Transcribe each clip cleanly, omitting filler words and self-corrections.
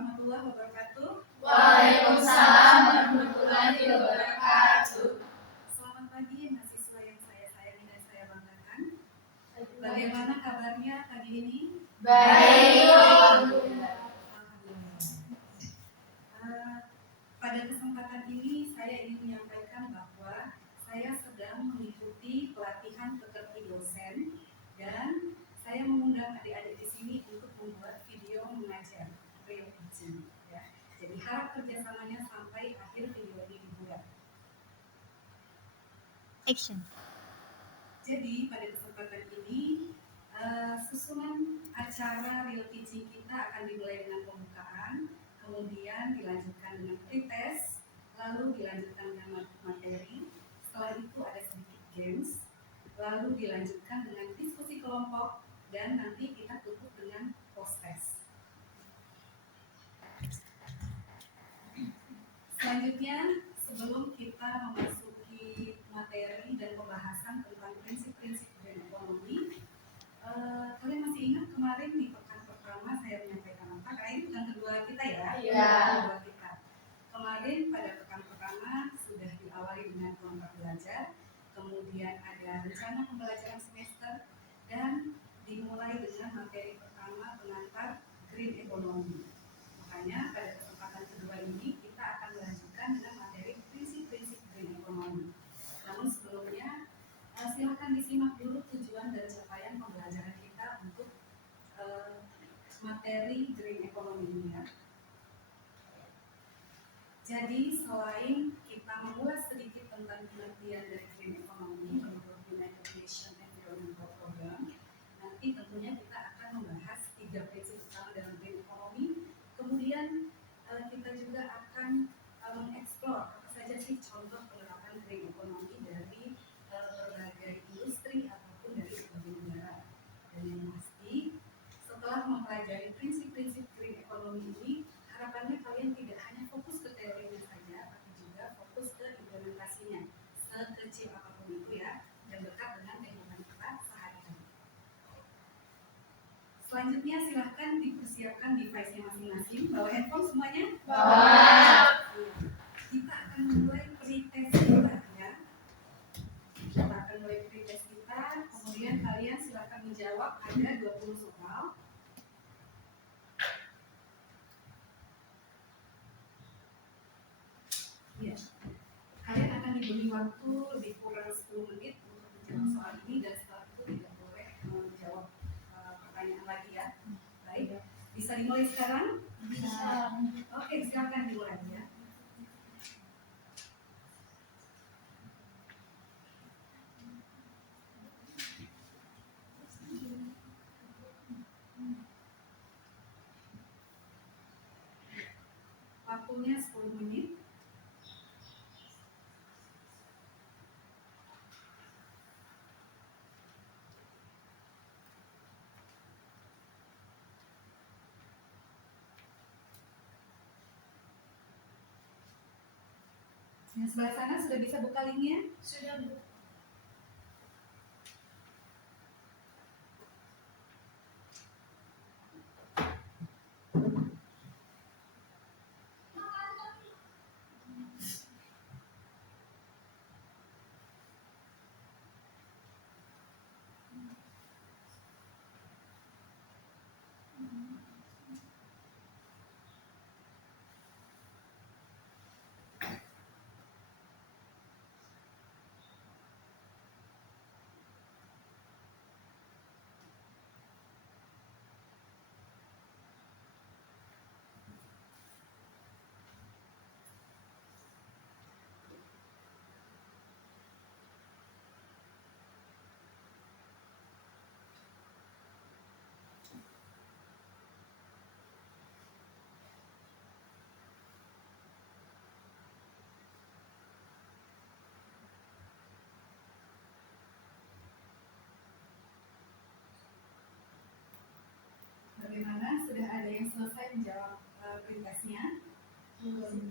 warahmatullahi wabarakatuh. Waalaikumsalam warahmatullahi wabarakatuh. Selamat pagi mahasiswa yang saya sayangi dan saya banggakan. Bagaimana kabarnya pagi ini? Baik, alhamdulillah. Pada kesempatan ini saya ingin menyampaikan bahwa saya sedang mengikuti pelatihan pekerti dosen dan saya mengundang adik-adik di sini untuk membuat video mengajar real teaching. Ya. Jadi harap kerjasamanya sampai akhir video ini dibuat. Action. Jadi pada kesempatan ini susunan acara real teaching kita akan dimulai dengan pembukaan, kemudian dilanjutkan dengan pretest, lalu dilanjutkan dengan materi. Setelah itu ada sedikit games, lalu dilanjutkan dengan diskusi kelompok, dan nanti kita tutup dengan post-test. Selanjutnya, sebelum kita memasuki materi dan pembahasan tentang prinsip-prinsip brand ekonomi, kalian masih ingat kemarin di pekan pertama saya menyampaikan apa? Karena ini pekan kedua kita ya. Iya. Kedua kita. Kemarin pada pekan pertama sudah diawali dengan kelompok belajar, kemudian ada rencana pembelajaran semester, dan dimulai dengan materi pertama pengantar green economy. Makanya pada kesempatan kedua ini kita akan melanjutkan dengan materi prinsip-prinsip green economy. Namun sebelumnya silakan disimak dulu tujuan dan capaian pembelajaran kita untuk materi green economy ini ya. Jadi selain kita mengulas sedikit tentang pengertian dari green economy menurut United Nations Environmental Program, nanti tentunya kita akan membahas 3 prinsip utama dalam green economy. Kemudian kita juga akan mengeksplor apa saja sih contoh penerapan green economy dari berbagai industri ataupun dari berbagai negara. Dan yang pasti, setelah mempelajari prinsip-prinsip green economy ini, harapannya kalian tidak hanya fokus ke teorinya saja, tapi juga fokus ke implementasinya, sekecil apapun itu ya, dan dekat dengan kehidupan kita sehari-hari. Selanjutnya silahkan dipersiapkan device-nya masing-masing. Bawa handphone semuanya? Bawa. Kita akan mulai pretest kita ya. Kita akan mulai pretest kita, kemudian kalian silahkan menjawab, ada 20 soal. Ya. Kalian akan diberi waktu lebih kurang 10 menit untuk menjawab soal ini, dan setelah itu tidak boleh menjawab pertanyaan lagi ya. Baik, bisa dimulai sekarang? Bisa. Oke, silakan dimulai ya. Waktunya 10 menit. Yang sebelah sana sudah bisa buka linknya? Sudah, Bu. Bagaimana? Sudah ada yang selesai menjawab pretestnya? Belum.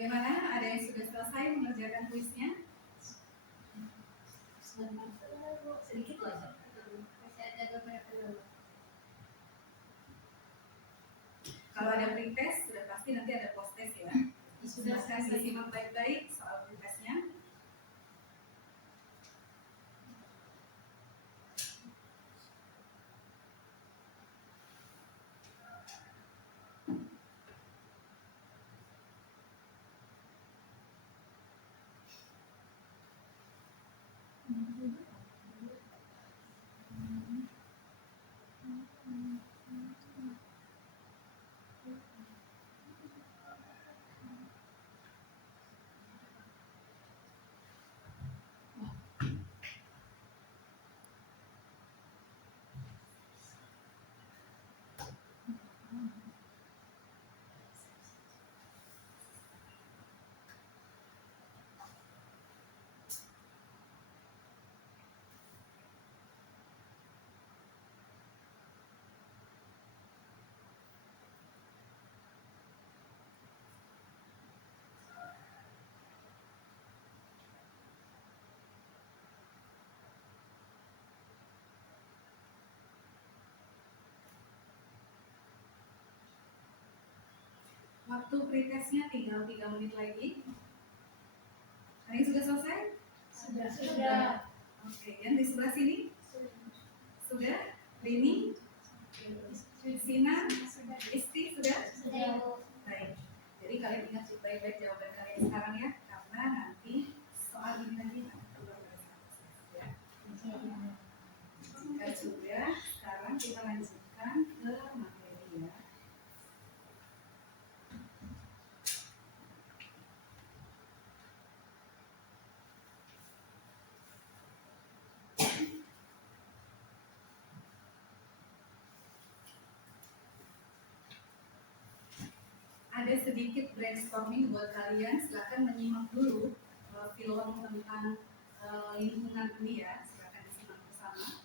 Bagaimana? Ada yang sudah selesai mengerjakan kuisnya? Sedikit aja. Masih ada beberapa. Kalau ada pretest, sudah pasti nanti ada post test ya. Silahkan disimak baik-baik soal pretestnya. Waktu pretestnya tinggal 3 menit lagi. Ada yang sudah selesai? Sudah. Oke, yang di sebelah sini? Sudah? Rini? Sina? Isti sudah? Baik. Jadi kalian ingat baik-baik jawaban kalian sekarang ya, karena nanti soal ini nanti akan keluar dari satu ya. Jika sudah, sekarang kita lanjutkan ke materi ya. Ada sedikit brainstorming buat kalian, silakan menyimak dulu film tentang lingkungan ini ya, silakan disimak bersama.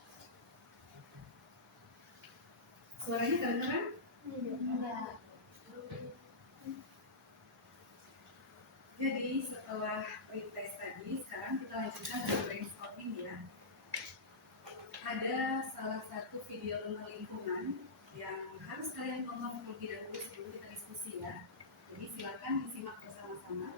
Suaranya kedengeran? Jadi setelah pretest tadi, sekarang kita lanjutkan ke brainstorming ya. Ada salah satu video tentang lingkungan yang harus kalian tonton terlebih dahulu sebelum kita diskusi ya. Jadi silakan disimak bersama-sama.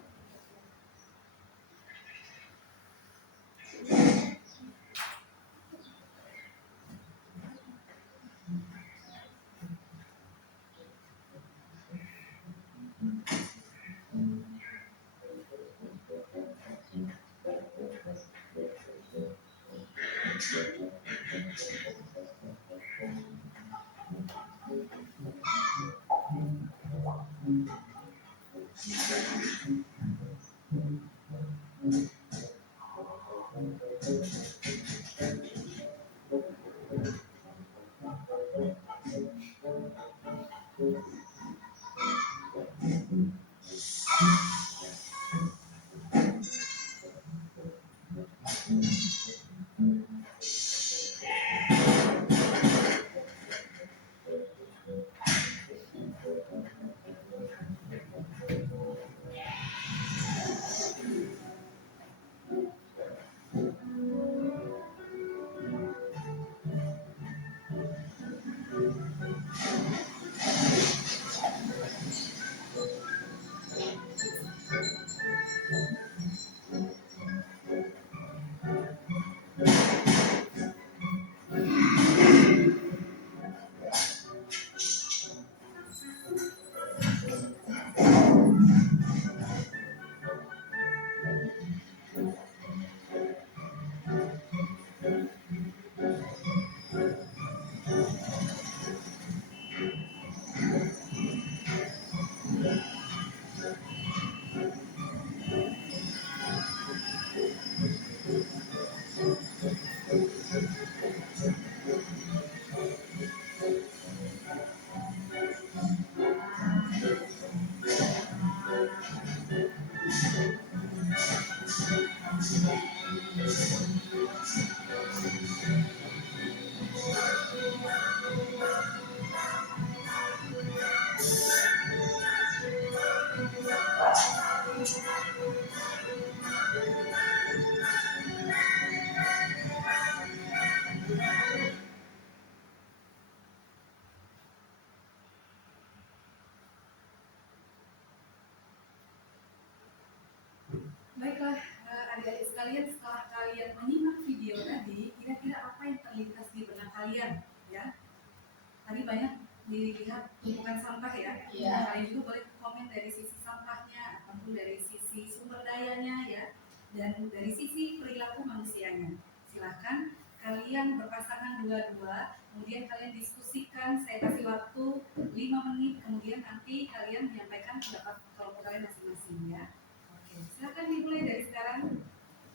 dilihat tumpukan sampah ya. Iya. Nah, kalian juga boleh komen dari sisi sampahnya ataupun dari sisi sumber dayanya ya, dan dari sisi perilaku manusianya. Silahkan kalian berpasangan dua-dua, kemudian kalian diskusikan. Saya kasih waktu 5 menit, kemudian nanti kalian menyampaikan pendapat kelompok kalian masing-masing ya. Oke, silahkan dimulai dari sekarang.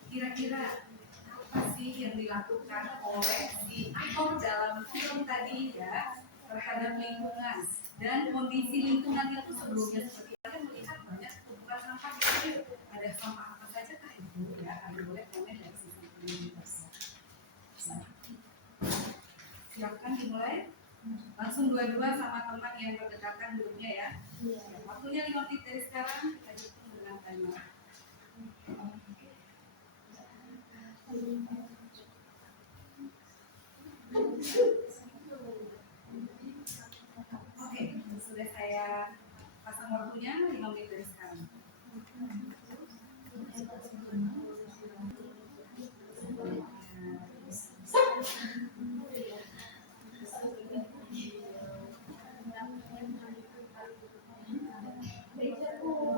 Kira-kira apa sih yang dilakukan oleh si aktor dalam film tadi ya terhadap lingkungan, dan kondisi lingkungannya itu sebelumnya seperti kalian melihat banyak tumpukan sampah di sini. Ada sampah apa saja kah itu ya? Kalian boleh komen dari sisi ini. Silakan dimulai. Langsung dua-dua sama teman yang berdekatan dulunya ya. Waktunya 5 menit dari sekarang, kita hitung dengan timer. Oke, sudah saya pasang waktunya 5 menit dari sekarang.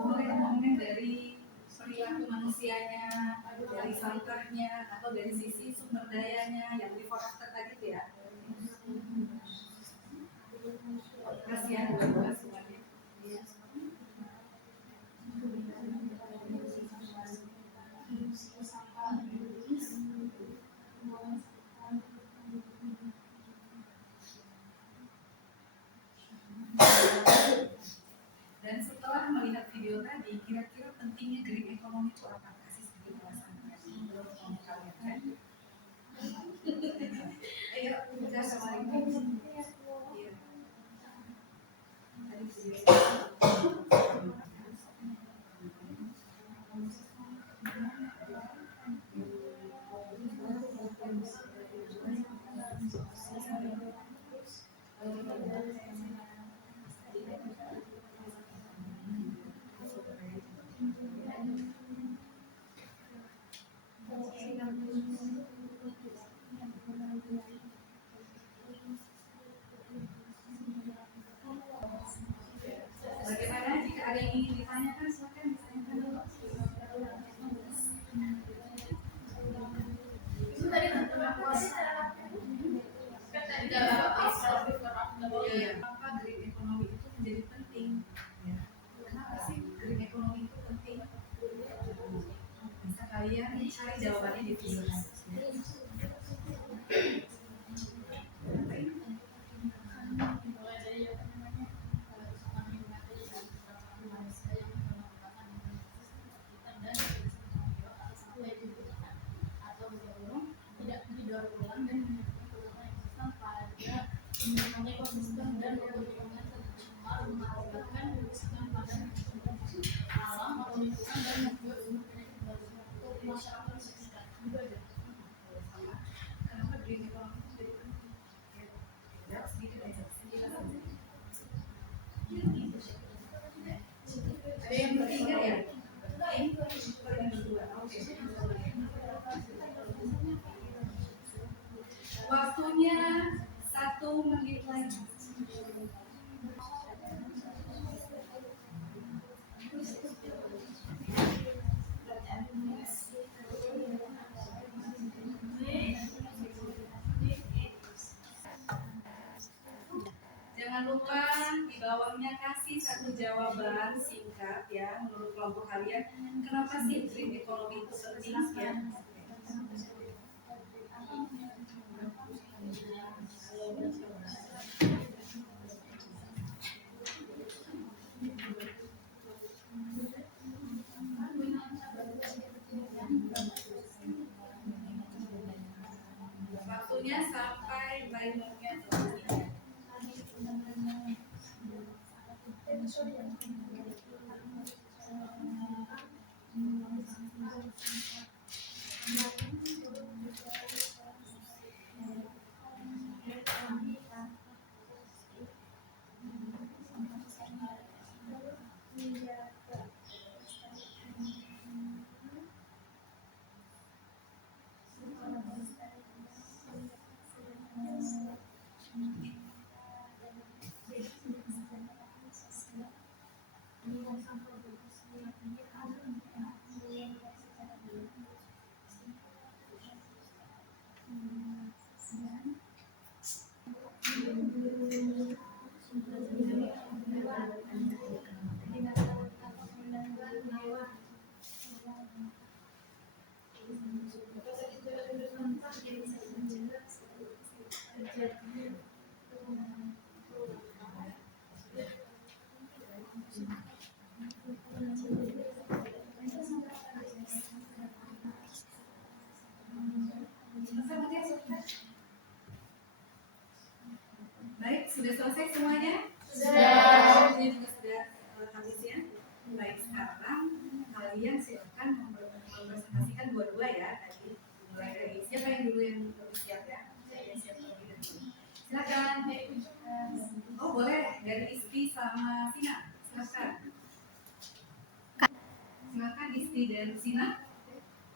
Boleh komen dari perilaku manusianya, dari sampahnya, atau dari sisi sumber dayanya yang di forecast tadi itu ya. Kasihan dua-dua semuanya. Dan setelah melihat video tadi, kira-kira pentingnya green economy itu apa? Kasih sedikit ulasan menurut kalian kan? Ayo, kita sama ini. Iya. Tadi video. Bagaimana jika ada yang ingin ditanyakan, silakan ditanyakan dulu. Itu tadi tentang Iya, kenapa green economy itu menjadi penting? Ya. Kenapa sih green economy itu penting? Bisa kalian cari jawabannya di video. Kenapa green economy itu jadi penting? Ya, sedikit aja. Ada yang ketiga ya? Yang kedua. Oke. Waktunya 1 menit lagi. Jangan lupa di bawahnya kasih satu jawaban singkat ya menurut kelompok kalian. Kenapa sih green economy itu penting ya? Waktunya sampai timernya selesai. sekarang kalian silakan mempresentasikan dua-dua ya tadi. Mulai dari siapa yang dulu yang lebih siap ya? Saya siap terlebih dahulu. Silakan. Oh boleh dari Isti sama Sina. Silakan. Silakan Isti dan Sina.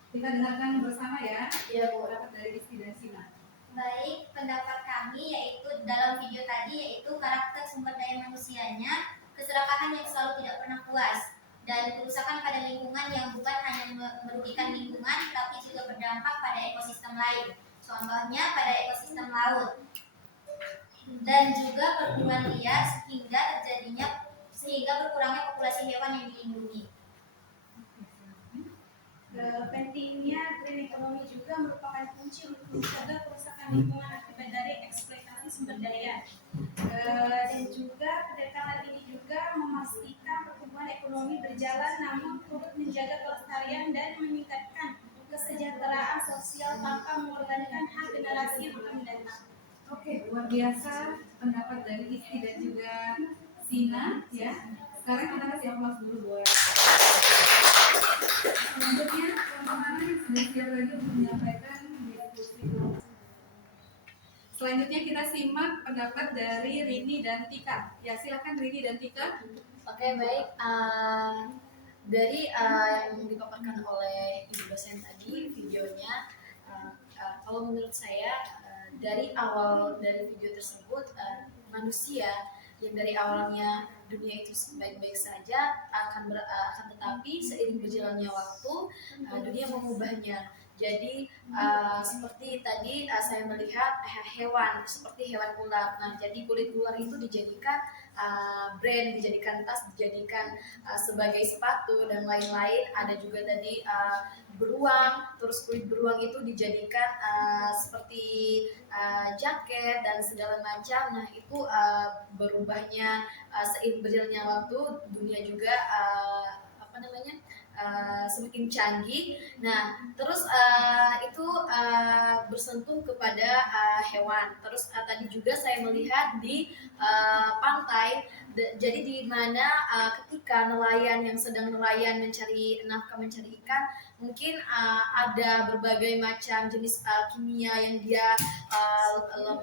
Kita dengarkan bersama ya. Iya, Bu. Pendapat dari Isti dan Sina. Baik, pendapat kami yaitu dalam video tadi yaitu karakter sumber daya manusianya, keserakahan yang selalu tidak pernah puas, dan kerusakan pada lingkungan yang bukan hanya merugikan lingkungan tapi juga berdampak pada ekosistem lain. Contohnya pada ekosistem laut. Dan juga perburuan liar sehingga berkurangnya populasi hewan yang dilindungi. Pentingnya green economy juga merupakan kunci untuk mencegah kerusakan lingkungan akibat dari eksploitasi sumber daya. Dan juga pendekatan ini juga memastikan pertumbuhan ekonomi berjalan namun turut menjaga kelestarian dan meningkatkan kesejahteraan sosial tanpa mengorbankan hak generasi yang akan mendatang. Oke, luar biasa pendapat dari Isti dan juga Sina ya. Sekarang kita kasih aplaus dulu buat selanjutnya teman-teman yang sudah siap lagi untuk menyampaikan diskusi. Selanjutnya kita simak pendapat dari Rini dan Tika. Ya silakan Rini dan Tika. Oke, baik. Dari yang dipaparkan oleh ibu dosen tadi videonya, kalau menurut saya dari awal dari video tersebut manusia yang dari awalnya dunia itu baik-baik saja akan tetapi seiring berjalannya waktu dunia mengubahnya. Jadi seperti tadi saya melihat hewan seperti hewan ular. Nah, jadi kulit ular itu dijadikan brand, dijadikan tas, dijadikan sebagai sepatu dan lain-lain. Ada juga tadi beruang, terus kulit beruang itu dijadikan seperti jaket dan segala macam. Nah, itu berubahnya seiring berjalannya waktu dunia juga semakin canggih. Nah, terus itu bersentuh kepada hewan. Terus tadi juga saya melihat di pantai, jadi di mana ketika nelayan yang sedang nelayan mencari nafkah, mencari ikan, mungkin ada berbagai macam jenis kimia yang dia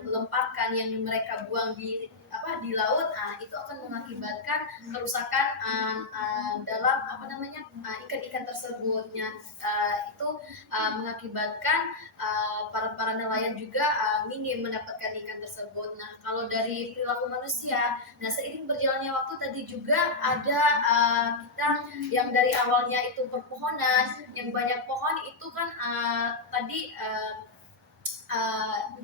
lemparkan, yang mereka buang di laut. Itu akan mengakibatkan kerusakan dalam ikan-ikan tersebutnya. Itu mengakibatkan para nelayan juga minim mendapatkan ikan tersebut. Nah, kalau dari perilaku manusia, nah seiring berjalannya waktu tadi juga ada kita yang dari awalnya itu perpohonan, yang banyak pohon itu kan tadi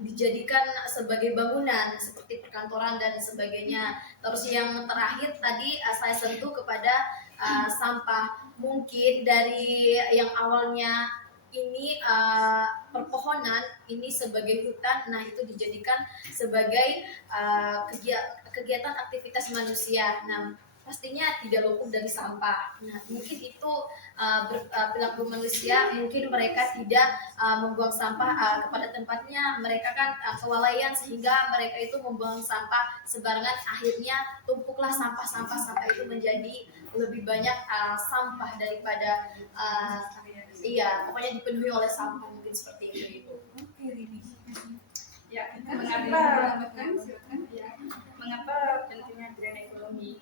dijadikan sebagai bangunan seperti perkantoran dan sebagainya. Terus yang terakhir tadi saya sentuh kepada sampah. Mungkin dari yang awalnya ini perpohonan ini sebagai hutan, nah itu dijadikan sebagai kegiatan aktivitas manusia. Nah, pastinya tidak luput dari sampah. Nah, mungkin itu perilaku manusia, mungkin mereka tidak membuang sampah kepada tempatnya. Mereka kan kelalaian sehingga mereka itu membuang sampah sembarangan, akhirnya tumpuklah sampah itu menjadi lebih banyak sampah daripada pokoknya dipenuhi oleh sampah, mungkin seperti itu. Oke, Rini. Ya, Mengapa pentingnya green economy?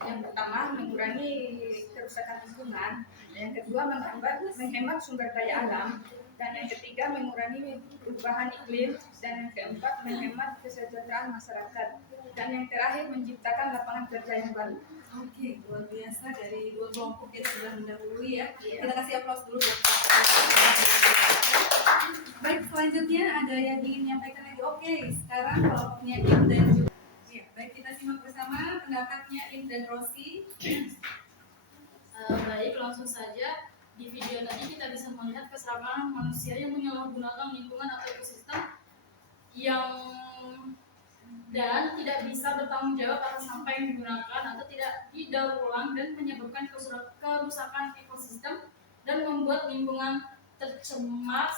Yang pertama, mengurangi kerusakan lingkungan. Yang kedua, menghemat sumber daya alam. Dan yang ketiga, mengurangi perubahan iklim. Dan yang keempat, menghemat kesejahteraan masyarakat. Dan yang terakhir, menciptakan lapangan kerja yang baru. Oke, luar biasa dari dua kelompok yang sudah mendahului ya. Kita kasih aplaus dulu buat baik, selanjutnya ada yang ingin menyampaikan lagi. Oke, sekarang kelompoknya Im dan juga. Ya, baik, kita simak bersama pendapatnya Im dan Rosi. Baik, langsung saja. Di video tadi kita bisa melihat keserakahan manusia yang menyalahgunakan lingkungan atau ekosistem dan tidak bisa bertanggung jawab atas sampah yang digunakan atau tidak didaur ulang dan menyebabkan kerusakan ekosistem dan membuat lingkungan tercemar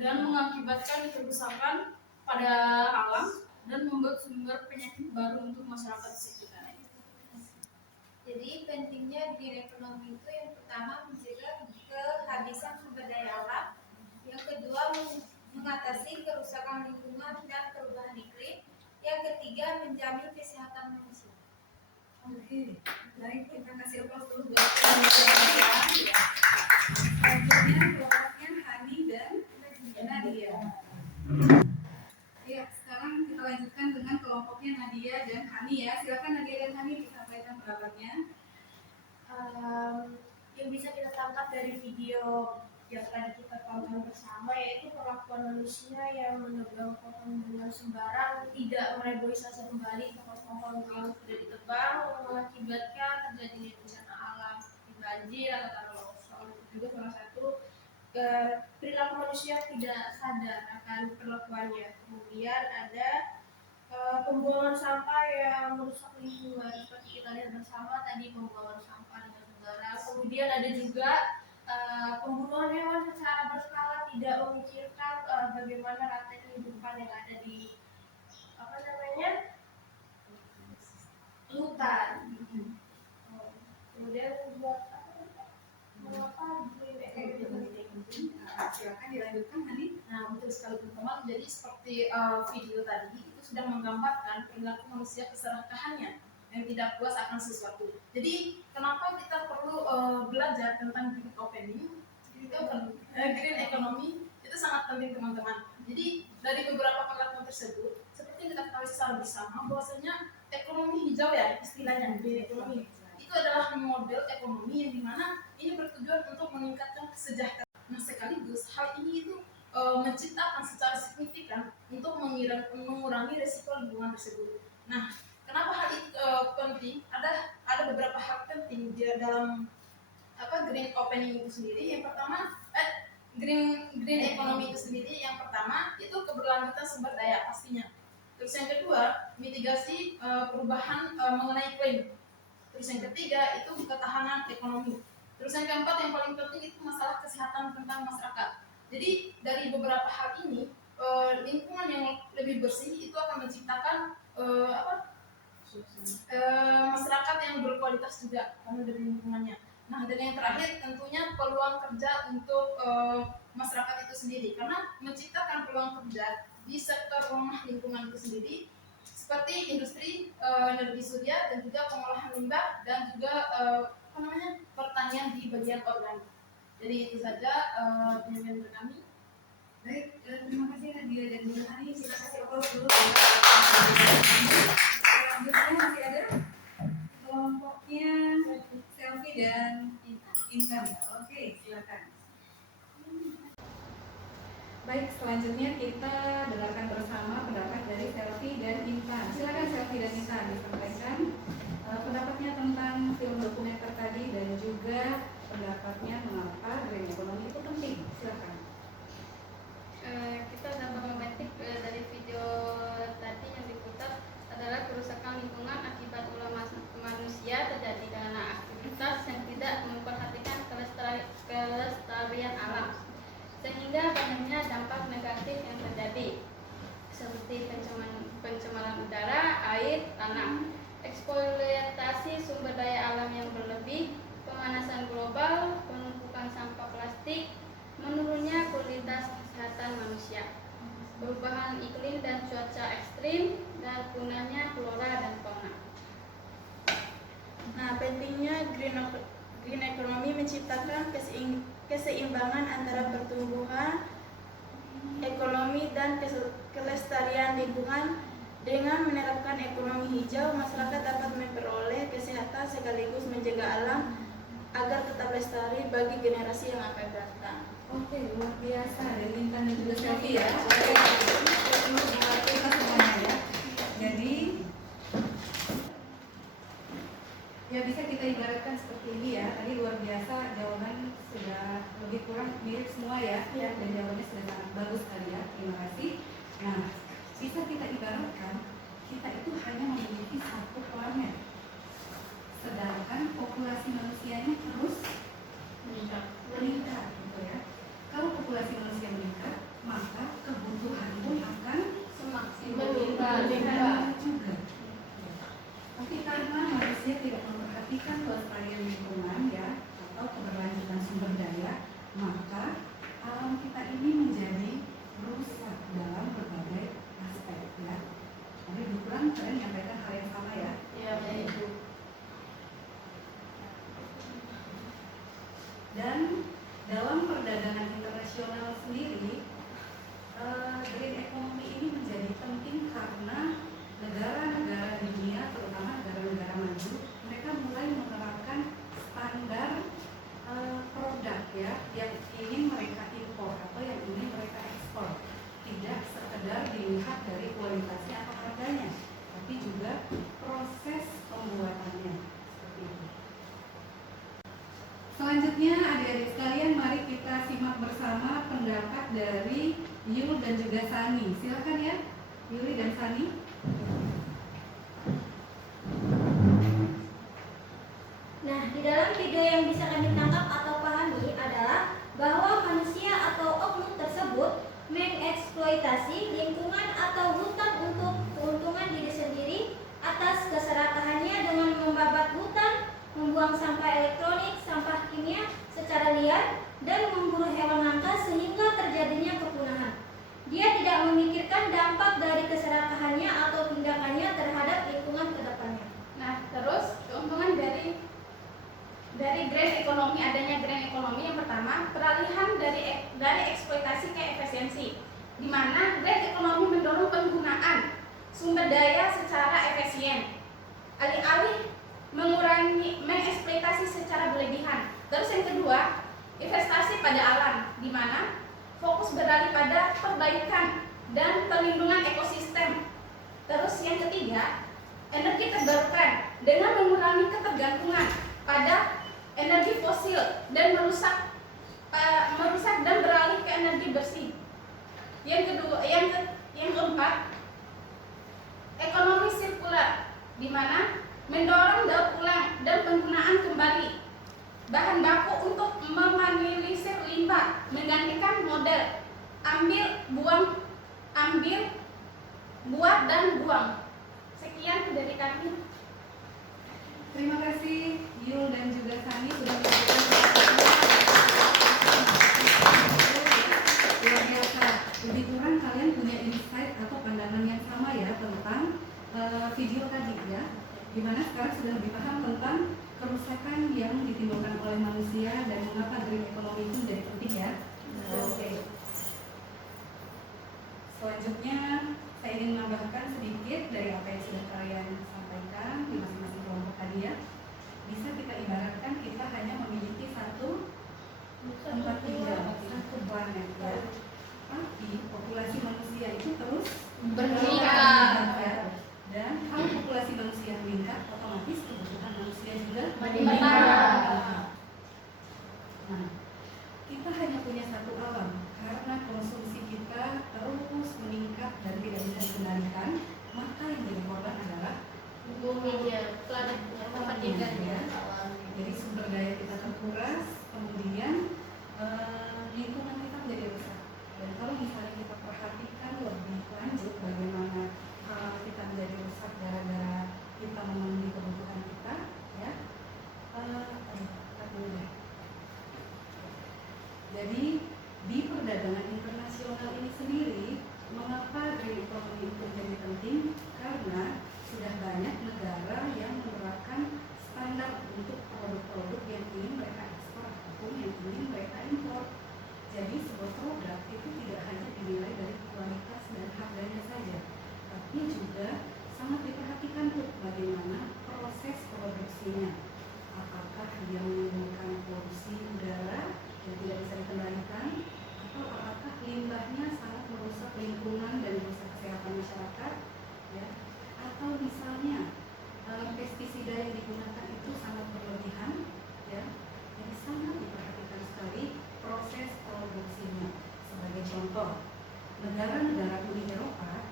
dan mengakibatkan kerusakan pada alam dan membuat sumber penyakit baru untuk masyarakat sekitar. Jadi pentingnya green economy itu yang pertama mencegah kehabisan sumber daya alam, yang kedua mengatasi kerusakan lingkungan dan perubahan iklim, yang ketiga menjamin kesehatan manusia. Oke, baik, kita kasih aplaus dulu buat panitia ya. Selanjutnya kelompoknya Hani dan Nadia. Ya, sekarang kita lanjutkan dengan kelompoknya Nadia dan Hani ya. Silakan Nadia dan Hani disampaikan pendapatnya. Yang bisa kita tangkap dari video yang tadi kita tonton bersama yaitu perlakuan manusia yang menebang pohon dengan sembarang, tidak mereboisasi kembali pohon-pohon yang sudah ditebang, mengakibatkan terjadinya bencana alam seperti banjir atau tanah longsor. Itu juga salah satu perilaku manusia tidak sadar akan perlakuannya. Kemudian ada pembuangan sampah yang merusak lingkungan seperti kita lihat bersama tadi, pembuangan sampah dengan sembarang. Kemudian ada juga pembunuhan hewan secara berskala, tidak memikirkan bagaimana rantai kehidupan yang ada di hutan. Kemudian buat mengapa green economy penting? Silakan dilanjutkan Hani. Nah, betul sekali teman-teman. Jadi seperti video tadi itu sudah menggambarkan perilaku manusia keserakahannya yang tidak puas akan sesuatu. Jadi kenapa kita perlu belajar tentang green economy? Green economy itu sangat penting teman-teman. Jadi dari beberapa perlakuan tersebut, seperti yang kita ketahui secara bersama bahwasanya ekonomi hijau ya istilahnya green economy itu adalah model ekonomi yang dimana ini bertujuan untuk meningkatkan kesejahteraan. Nah, sekaligus hal ini itu menciptakan secara signifikan untuk mengurangi risiko lingkungan tersebut. Nah, kenapa hal itu penting? Ada beberapa hal penting di dalam green opening itu sendiri. Yang pertama, green economy itu sendiri. Yang pertama itu keberlanjutan sumber daya pastinya. Terus yang kedua, mitigasi perubahan mengenai iklim. Terus yang ketiga itu ketahanan ekonomi. Terus yang keempat yang paling penting itu masalah kesehatan tentang masyarakat. Jadi dari beberapa hal ini lingkungan yang lebih bersih itu akan menciptakan masyarakat yang berkualitas juga karena dari lingkungannya. Nah, dan yang terakhir tentunya peluang kerja untuk masyarakat itu sendiri, karena menciptakan peluang kerja di sektor ramah lingkungan itu sendiri seperti industri energi surya dan juga pengolahan limbah dan juga pertanian di bagian organik. Jadi itu saja penyampaian dari kami. Baik, terima kasih Nadia dan Hani. Silakan kasih aplaus dulu. Selanjutnya masih ada kelompoknya Selfie dan Intan. Oke, silakan. Baik, selanjutnya kita dengarkan bersama pendapat dari Selfie dan Intan. Silakan Selfie dan Intan disampaikan pendapatnya tentang film dokumenter tadi dan juga pendapatnya mengapa green economy itu penting. Silakan. Kita dapat memetik dari video tadi yang diputar adalah kerusakan lingkungan akibat ulah manusia terjadi karena aktivitas yang tidak memperhatikan kelestarian alam, sehingga banyaknya dampak negatif yang terjadi seperti pencemaran udara, air, tanah, eksploitasi sumber daya alam yang berlebih, pemanasan global, penumpukan sampah plastik, menurunnya kualitas kesehatan manusia, perubahan iklim dan cuaca ekstrim, dan punahnya flora dan fauna. Nah, pentingnya green economy menciptakan keseimbangan antara pertumbuhan ekonomi dan kelestarian lingkungan. Dengan menerapkan ekonomi hijau, masyarakat dapat memperoleh kesehatan sekaligus menjaga alam agar tetap lestari bagi generasi yang akan datang. Oke, luar biasa dari Intan dan juga Selfie ya. Kita semuanya ya. Jadi ya bisa kita ibaratkan seperti ini ya. Tadi luar biasa, jawaban sudah lebih kurang mirip semua ya. Dan jawabannya sudah sangat bagus tadi ya. Terima kasih. Nah, bisa kita ibaratkan kita itu hanya memiliki satu planet, sedangkan populasi manusianya terus meningkat gitu ya. Kalau populasi manusia meningkat, maka kebutuhan pun akan semakin meningkat juga. Tapi karena manusia tidak memperhatikan bahwa Dan dalam perdagangan internasional sendiri, green economy ini menjadi penting karena negara-negara di dunia, terutama negara-negara maju, mereka mulai menerapkan standar produk ya yang ingin mereka impor atau yang ingin mereka ekspor. Tidak sekedar dilihat dari kualitasnya atau harganya, tapi juga proses pembuatannya. Seperti itu. Selanjutnya adik-adik sekalian, mari kita simak bersama pendapat dari Yul dan juga Sani. Silakan ya, Yuli dan Sani. Nah, di dalam video yang bisa kami tangkap atau pahami adalah bahwa manusia atau oknum tersebut mengeksploitasi lingkungan atau hutan untuk keuntungan diri sendiri atas keserakahannya dengan membabat hutan, membuang sampah elektronik, sampah kimia secara liar, dan memburu hewan langka sehingga terjadinya kepunahan. Dia tidak memikirkan dampak dari keserakahannya atau tindakannya terhadap lingkungan ke depannya. Nah, terus keuntungan dari green economy, adanya green economy yang pertama, peralihan dari eksploitasi ke efisiensi, di mana green economy mendorong penggunaan sumber daya secara efisien, alih-alih mengeksploitasi secara berlebihan. Terus yang kedua, investasi pada alam, di mana fokus beralih pada perbaikan dan perlindungan ekosistem. Terus yang ketiga, energi terbarukan dengan mengurangi ketergantungan pada energi fosil dan merusak dan beralih ke energi bersih. Yang keempat, ekonomi sirkular, di mana mendorong daur ulang dan penggunaan kembali bahan baku untuk meminimalisir limbah, menggantikan model ambil, buat dan buang. Sekian dari kami. Terima kasih Yul dan juga Sani sudah memberikan luar biasa. Lebih kurang kalian punya insight atau pandangan yang sama ya tentang video tadi ya. Dimana sekarang sudah lebih paham tentang kerusakan yang ditimbulkan oleh manusia dan mengapa green economy itu menjadi penting ya. Oke. Selanjutnya saya ingin menambahkan sedikit dari apa yang sudah kalian sampaikan di masing-masing kelompok tadi ya. Bisa kita ibaratkan kita hanya memiliki satu tempat tinggal, satu planet ya. Tapi populasi manusia itu terus Meningkat. ya. Dan kalau populasi manusia meningkat, otomatis kebutuhan manusia juga Meningkat. Nah, kita hanya punya satu alam karena konsumsi kita terus meningkat dan tidak bisa dikendalikan, maka yang menjadi korban adalah Buminya, planetnya, tempat tinggalnya. jadi sumber daya kita terkuras, kemudian lingkungan kita menjadi rusak. Dan kalau misalnya kita perhatikan lebih lanjut bagaimana kita menjadi rusak gara-gara kita memenuhi kebutuhan kita, ya. Jadi di perdagangan internasional ini sendiri, mengapa green economy itu menjadi penting? Karena sudah banyak negara yang menerapkan standar untuk produk-produk yang ingin mereka ekspor ataupun yang ingin mereka impor. Jadi sebuah produk itu tidak hanya dinilai dari kualitas dan harganya saja, tapi juga sangat diperhatikan tuh bagaimana proses produksinya. Apakah dia menimbulkan polusi udara yang tidak bisa dikendalikan, atau apakah limbahnya sangat merusak lingkungan dan merusak kesehatan masyarakat, ya? Atau misalnya pestisida yang digunakan itu sangat berlebihan, ya? Jadi sangat diperhatikan sekali proses produksinya. Sebagai contoh, negara-negara Uni Eropa,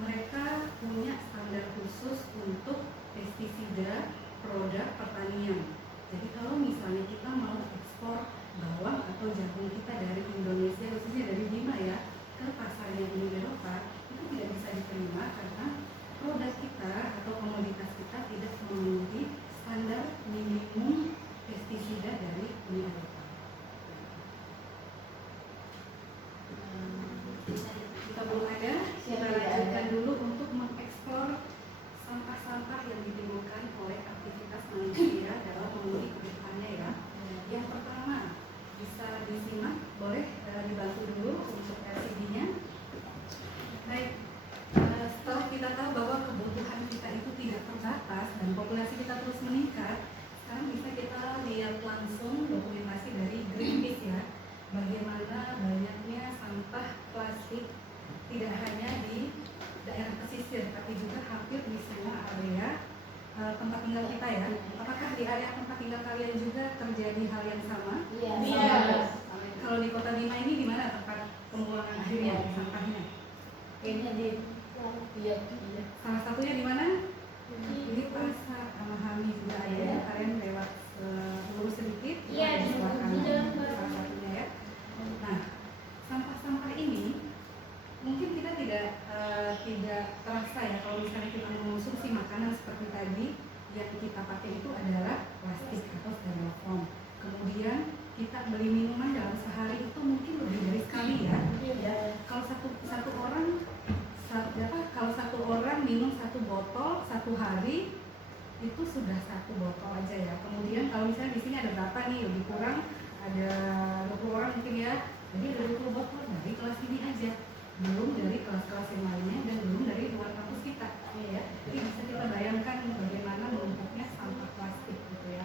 mereka punya standar khusus untuk pestisida produk pertanian tinggal kalian juga terjadi hal yang sama? Iya. Kalau di Kota Bima ini di mana tempat pembuangan akhirnya sampahnya? Kayaknya di iya. Salah satunya di mana? Di pasar Amahami juga ya. Kalian lewat lurus sedikit. Iya, di sebelah kanan. di dalam Salah satunya ya. Nah, sampah-sampah ini mungkin kita tidak terasa ya kalau misalnya kita mengonsumsi makanan seperti tadi yang kita pakai itu adalah plastik atau styrofoam. Kemudian kita beli minuman dalam sehari itu mungkin lebih dari sekali ya. Kalau satu orang kalau satu orang minum satu botol satu hari itu sudah satu botol aja ya. Kemudian kalau misalnya di sini ada berapa nih, lebih kurang ada 20 orang mungkin ya. Jadi ada 20 botol dari kelas ini aja. Belum dari kelas-kelas yang lainnya dan belum dari luar kampus kita. Ya. Jadi bisa kita bayangkan bagaimana menumpuknya sampah plastik gitu ya.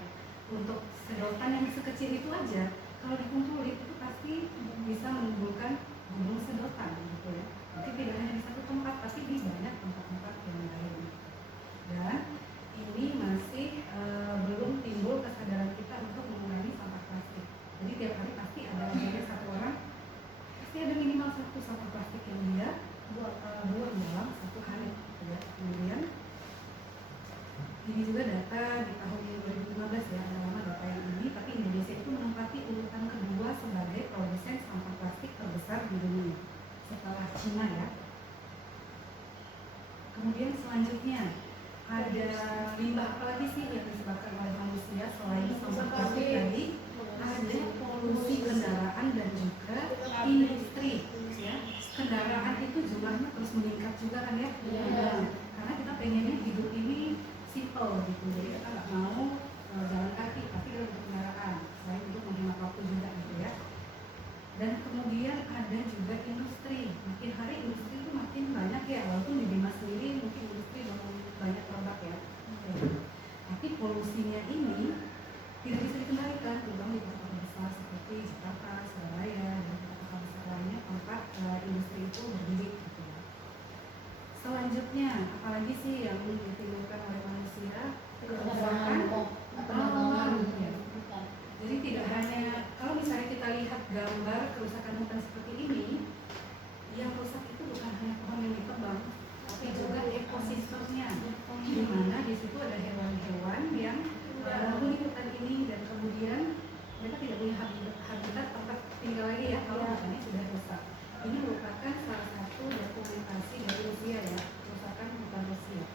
Untuk sedotan yang sekecil itu aja kalau dikumpulin itu pasti bisa menimbulkan gunung sedotan gitu ya. Jadi tidak hanya di satu tempat, tapi di banyak tempat-tempat yang lain. Dan ini masih belum timbul kesadaran kita untuk mengurangi sampah plastik. Jadi tiap hari pasti ada satu orang, pasti ada minimal satu sampah plastik yang dia buang dalam satu hari. Gitu ya. Kemudian ini juga data di tahun 2015 ya, ada lama data yang ini, tapi Indonesia itu menempati urutan kedua sebagai produsen sampah plastik terbesar di dunia setelah Cina ya. Kemudian selanjutnya ada limbah apa lagi sih yang disebabkan oleh manusia selain sampah plastik tadi? Ada polusi kendaraan dan juga industri ya. Kendaraan itu jumlahnya terus meningkat juga kan ya? Nah, karena kita pengennya hidup ini simple gitu, jadi kita nggak mau jalan kaki tapi kita kendaraan selain untuk menghemat waktu juga gitu ya. Dan kemudian ada juga industri, makin hari industri itu makin banyak ya, walaupun di Bima sendiri mungkin industri belum banyak produk ya. Tapi polusinya ini tidak bisa dikendalikan, terutama di kota besar seperti Jakarta, Surabaya dan kota besar lainnya tempat industri itu berdiri gitu ya. Selanjutnya, apalagi sih yang ditimbulkan oleh manusia? Kerusakan alam. Ya. Jadi tidak hanya, kalau misalnya kita lihat gambar kerusakan hutan seperti ini, yang rusak itu bukan hanya pohon yang ditebang, tapi juga ekosistemnya, di mana di situ ada hewan-hewan yang menghuni hutan ini dan kemudian mereka tidak punya habitat tempat tinggal lagi ya kalau hutannya sudah rusak. Ini merupakan salah satu dokumentasi dari Rusia ya, kerusakan hutan Rusia.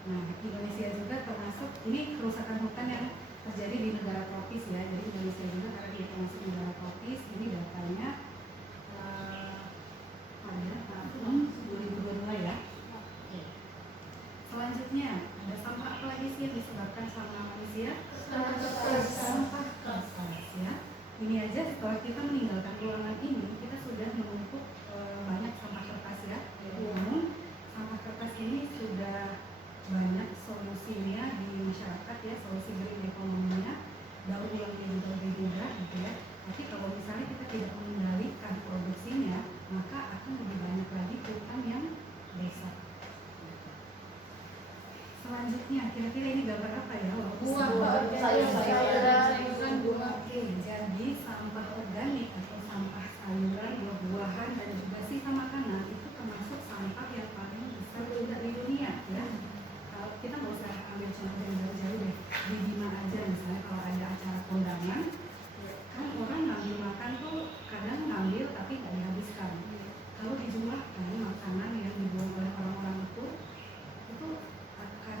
Nah, Indonesia juga termasuk, ini kerusakan hutan yang terjadi di negara tropis ya. Jadi Indonesia juga karena dia termasuk negara tropis, ini datanya pada tahun 2022 ya. Selanjutnya, ada sampah apa lagi sih yang disebabkan sama manusia? Sampah kertas ya. Ini aja setelah kita meninggalkan ruangan ini, kita sudah menumpuk banyak sampah kertas ya. Namun sampah kertas ini sudah banyak solusinya di masyarakat ya, solusi green ekonominya, daur ulangnya juga lebih mudah gitu ya. Tapi kalau misalnya kita tidak mengendalikan produksinya, maka akan lebih banyak lagi hutan yang rusak. Selanjutnya, kira-kira ini gambar apa ya? Sayur-sayuran, Oke, jadi sampah organik atau sampah sayuran, buah-buahan dan juga sisa makanan itu termasuk sampah yang paling besar juga di dunia ya. Kalau kita nggak usah ambil contoh yang jauh-jauh deh, di Bima aja misalnya kalau ada acara kondangan, kan orang ngambil makan tuh kadang ngambil tapi nggak dihabiskan. Kalau dijumlahkan makanan yang dibuang oleh orang-orang itu akan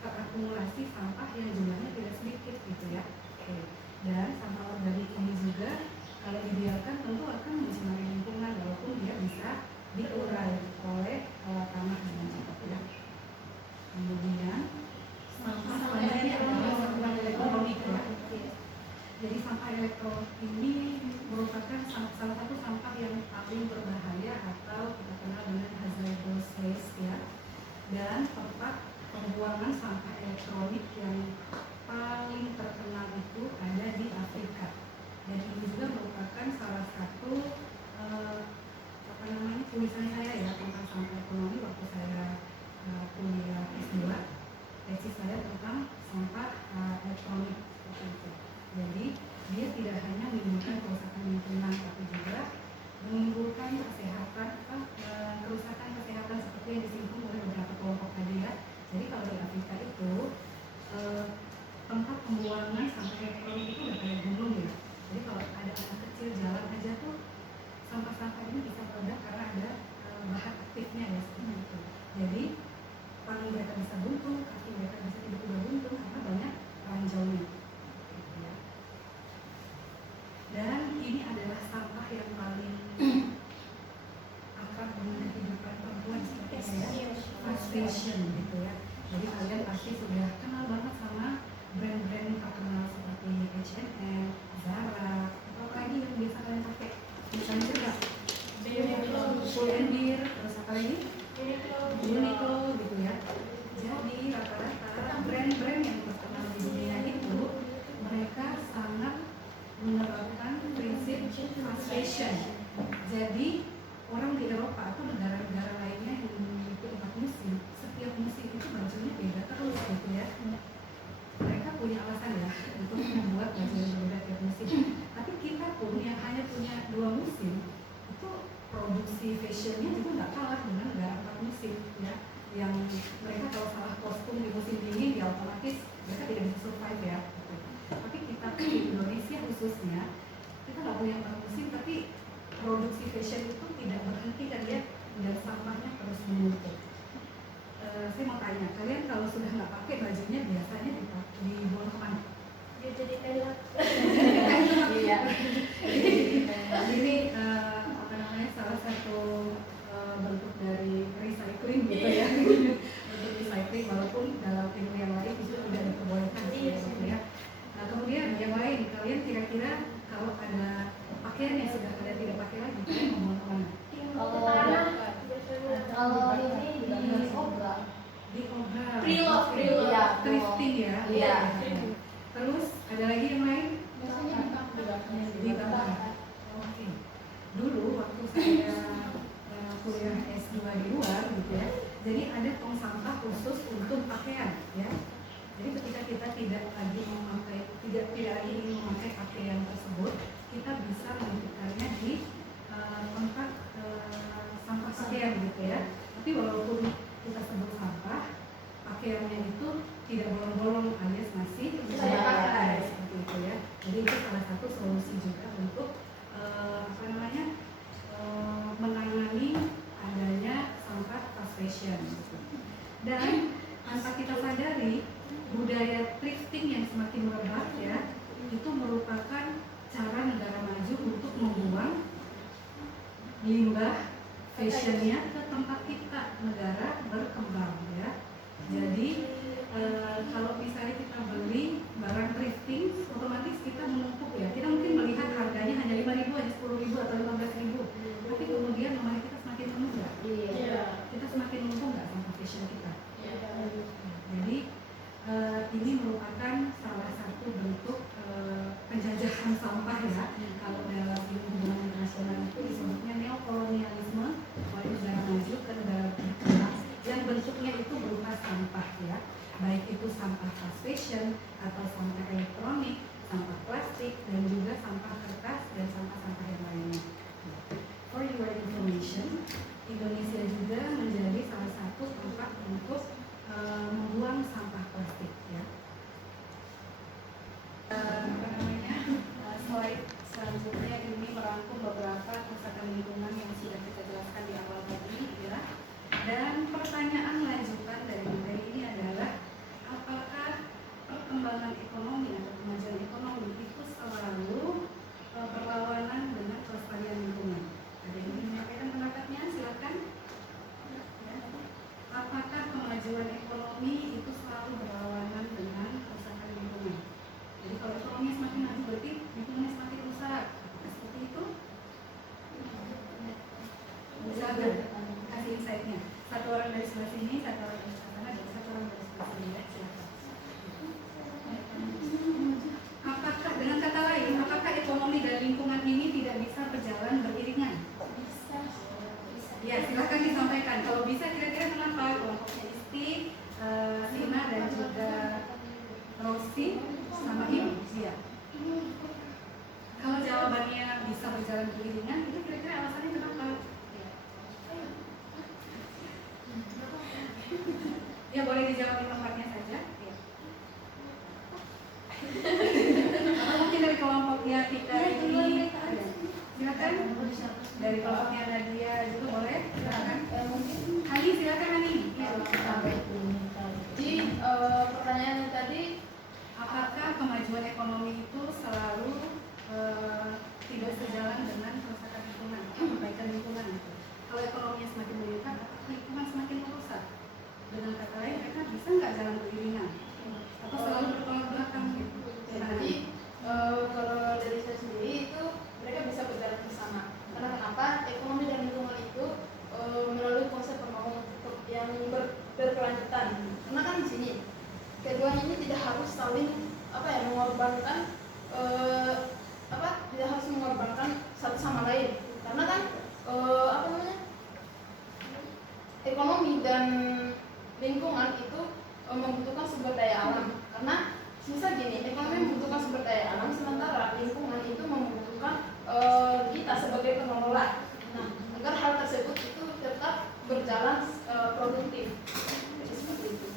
terakumulasi sampah yang jumlahnya tidak sedikit gitu ya. Oke. Dan sampah organik ini juga kalau dibiarkan tentu akan mencemari lingkungan walaupun dia bisa diurai oleh tanah dengan cepat ya. Kemudian sampah selanjutnya adalah sampah elektronik ya. Jadi sampah elektronik ini merupakan salah satu sampah yang paling berbahaya atau kita kenal dengan hazardous waste ya. Dan tempat pembuangan sampah elektronik yang paling terkenal itu ada di Afrika. Dan ini juga merupakan salah satu tulisan saya ya tentang sampah ekonomi waktu saya kuliah S2 sampah elektronik seperti itu. Jadi dia tidak hanya menimbulkan kerusakan lingkungan, tapi juga menimbulkan kerusakan kesehatan seperti yang disinggung oleh beberapa kelompok tadi ya. Jadi kalau di Afrika itu tempat pembuangan sampah elektronik itu udah kayak gunung ya. Jadi kalau ada anak kecil jalan aja tuh sampah-sampah ini bisa meledak karena ada bahan aktifnya ya seperti itu. Jadi tangan mereka bisa buntung, kaki mereka bisa tiba-tiba buntung karena banyak ranjaunya. Dan ini adalah sampah yang paling akrab dengan kehidupan perempuan seperti saya, fast fashion gitu ya. Jadi kalian pasti sudah kenal banget sama brand-brand terkenal seperti H&M, Zara, atau apa lagi yang biasa kalian pakai? Misalnya juga Pull&Bear, terus apa lagi? Uniqlo gitu ya. Jadi rata-rata brand-brand yang terkenal di dunia itu mereka sangat menerapkan prinsip fast fashion. Jadi orang di Eropa atau negara-negara lainnya yang memiliki 4 musim, setiap musim itu bajunya beda terus gitu ya. Mereka punya alasan ya untuk membuat baju yang berbeda tiap musim. Tapi kita pun yang hanya punya 2 musim itu produksi fashionnya juga nggak kalah dengan negara 4 musim ya. Yang mereka kalau salah kostum di musim dingin ya otomatis mereka tidak bisa survive ya. Tapi kita di Indonesia khususnya kita nggak punya 4 musim, tapi produksi fashion itu tidak berhenti kan ya, dan sampahnya terus menumpuk. Saya mau tanya, kalian kalau sudah nggak pakai bajunya biasanya dibuang kemana? Dia jadi kayak Iya. Ini apa namanya salah satu bentuk dari recycling gitu ya. Bentuk recycling walaupun dalam ilmu yang lain itu tidak diperbolehkan gitu ya. Nah, kemudian yang lain, kalian kira-kira kalau ada pakaian yang sudah kalian tidak pakai lagi, kalian mau kemana? Kalau ini di obral. Di obral. Pre-love. Thrifting ya. Iya. Terus ada lagi yang lain? Dibakar. Oke. Dulu waktu saya kuliah S2 di luar gitu ya. Jadi ada tong sampah khusus untuk pakaian ya. Jadi ketika kita tidak lagi ingin memakai pakaian tersebut, kita bisa menitipkannya di tempat sampah pakaian gitu ya. Tapi walaupun kita sebut sampah, pakaiannya itu tidak bolong-bolong alias masih bisa dipakai seperti itu ya. Jadi itu salah satu solusi juga untuk menangani adanya sampah fast fashion gitu. Dan tanpa kita sadari budaya thrifting yang semakin merebak ya, itu merupakan cara negara maju untuk membuang limbah fashionnya ke tempat kita, negara berkembang ya. Jadi kalau misalnya kita beli barang thrifting, otomatis kita menumpuk ya. Kita mungkin melihat harganya hanya 5.000 aja, 10.000 atau 15.000, tapi kemudian lemari kita semakin penuh nggak? Iya. Kita semakin numpuk nggak sama fashion kita? Jadi ini merupakan salah satu bentuk penjajahan sampah ya. Kalau dalam hubungan internasional itu disebutnya neokolonialisme oleh negara maju ke negara berkembang yang bentuknya itu berupa sampah ya, baik itu sampah fast fashion atau sampah elektronik, sampah plastik, dan juga sampah kertas dan sampah-sampah yang lainnya. For your information, Indonesia juga menjadi salah satu tempat untuk membuang sampah plastik ya. Slide selanjutnya ini merangkum beberapa kerusakan lingkungan yang sudah kita jelaskan di awal tadi ya. Dan pertanyaan lanjutan dari materi ini adalah apakah perkembangan ekonomi atau kemajuan ekonomi itu selalu berlawanan dengan kelestarian lingkungan? Ada yang ingin menyampaikan pendapatnya? Silakan. Apakah kemajuan ekonomi itu selalu berlawanan dengan kerusakan lingkungan? Jadi kalau ekonominya semakin maju berarti lingkungannya semakin rusak. Apakah seperti itu? Silakan kasih insight-nya. Satu orang dari sebelah sini, satu orang dari sebelah sana, dan satu orang dari sebelah sini ya. Silakan. boleh dijawab di tempatnya saja. Ya. Atau mungkin dari kelompoknya kita ini ada. Silakan. Dari kelompoknya Nadia juga boleh. Silakan. Hani, silakan Hani. Jadi pertanyaan yang tadi, Apakah kemajuan ekonomi itu selalu tidak sejalan dengan kerusakan lingkungan, perbaikan lingkungan? Kalau ekonominya semakin meningkat, apakah lingkungan semakin merusak? Dengan kata lain, mereka bisa nggak jalan beriringan? Atau selalu bertolak belakang gitu? jadi kalau dari saya sendiri itu mereka bisa berjalan bersama. Karena kenapa? Ekonomi dan lingkungan itu melalui konsep pembangunan yang berkelanjutan. Karena kan di sini keduanya ini tidak harus saling mengorbankan tidak harus mengorbankan satu sama lain. Karena kan ekonomi dan lingkungan itu membutuhkan sumber daya alam. Karena misal gini, ekonomi membutuhkan sumber daya alam, sementara lingkungan itu membutuhkan kita sebagai pengelola. Nah, agar hal tersebut itu tetap berjalan produktif. Jadi seperti itu.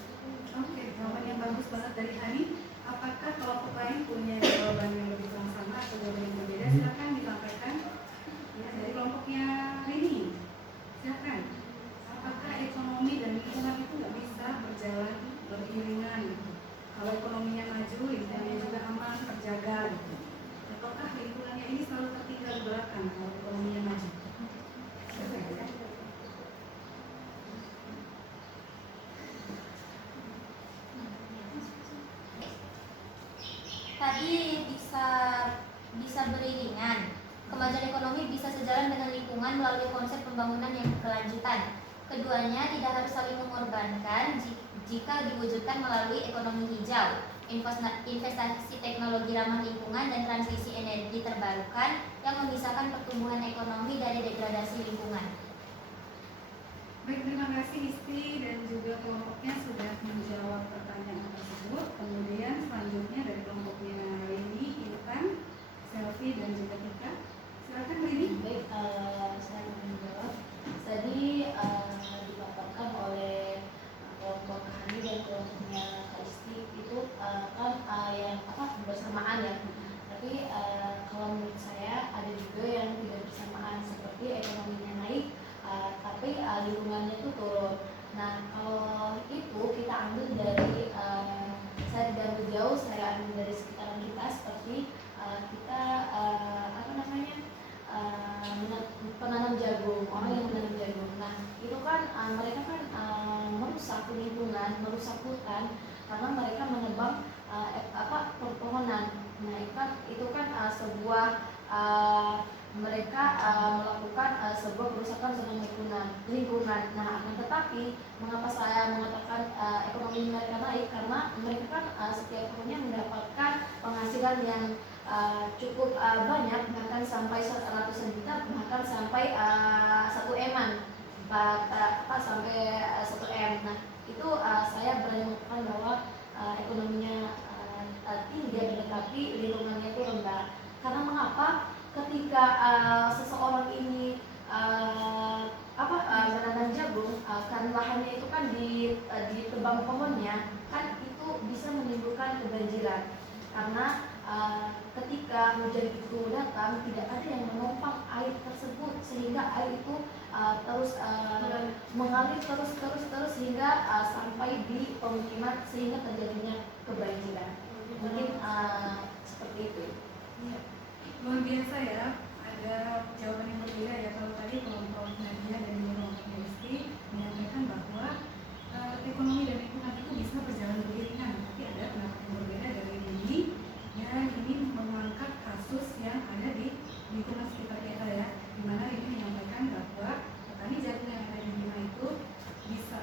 Oke, jawaban yang bagus banget dari Hani. Apakah kelompok lain punya jawaban yang lebih kurang sama atau jawaban yang berbeda? Silakan disampaikan. Ya, dari kelompoknya Rini, silakan. Apakah ekonomi dan lingkungan itu nggak bisa berjalan beriringan? Gitu? Kalau ekonominya maju, lingkungannya juga aman, terjaga. Gitu. Ataukah lingkungannya ini selalu tertinggal di belakang kalau ekonominya maju? Silakan. Tadi bisa beriringan. Kemajuan ekonomi bisa sejalan dengan lingkungan melalui konsep pembangunan yang berkelanjutan. Keduanya tidak harus saling mengorbankan jika diwujudkan melalui ekonomi hijau, investasi teknologi ramah lingkungan, dan transisi energi terbarukan yang memisahkan pertumbuhan ekonomi dari degradasi lingkungan. Baik, terima kasih Isti dan juga kelompoknya sudah menjawab pertanyaan tersebut. Kemudian selanjutnya dari kelompoknya Rini, Intan, Selfie dan juga Tika. Silakan Rini. Baik, saya mau menjawab. Tadi dipaparkan oleh kelompok Hani dan kelompoknya Kaisti itu yang bersamaan ya. Tapi kalau menurut saya ada juga yang tidak bersamaan, seperti ekonominya naik tapi lingkungannya itu turun. Nah, kalau itu kita ambil dari saya tidak jauh, saya ambil dari sekitaran kita, seperti kita penanam jagung, orang yang menanam jagung. Nah, itu kan mereka kan merusak lingkungan, merusak hutan karena mereka menebang pepohonan. Nah, itu kan sebuah mereka melakukan sebuah kerusakan terhadap lingkungan. Nah, tetapi mengapa saya mengatakan ekonomi mereka naik? Karena mereka kan setiap tahunnya mendapatkan penghasilan yang cukup banyak, bahkan sampai ratusan juta, bahkan sampai 1 M-an, sampai 1 M. Nah, itu saya berani mengatakan bahwa ekonominya tinggi, tetapi lingkungannya itu rendah. Karena mengapa? Ketika seseorang ini menanam jagung, kan lahannya itu kan ditebang pohonnya, kan itu bisa menimbulkan kebanjiran. Karena ketika hujan itu datang, tidak ada yang menumpang air tersebut, sehingga air itu terus mengalir terus hingga sampai di pemukiman, sehingga terjadinya kebanjiran. Mungkin seperti itu. Ya. Luar biasa ya, ada jawaban yang berbeda ya. Kalau tadi kelompok Nadia dan kelompok Rizky menyampaikan bahwa ekonomi dan lingkungan itu bisa berjalan beriringan, tapi ada pendapat yang berbeda dari ini. Ya, ini mengangkat kasus yang ada di lingkungan sekitar kita ya, dimana ini menyampaikan bahwa petani jagung yang ada di Bima itu bisa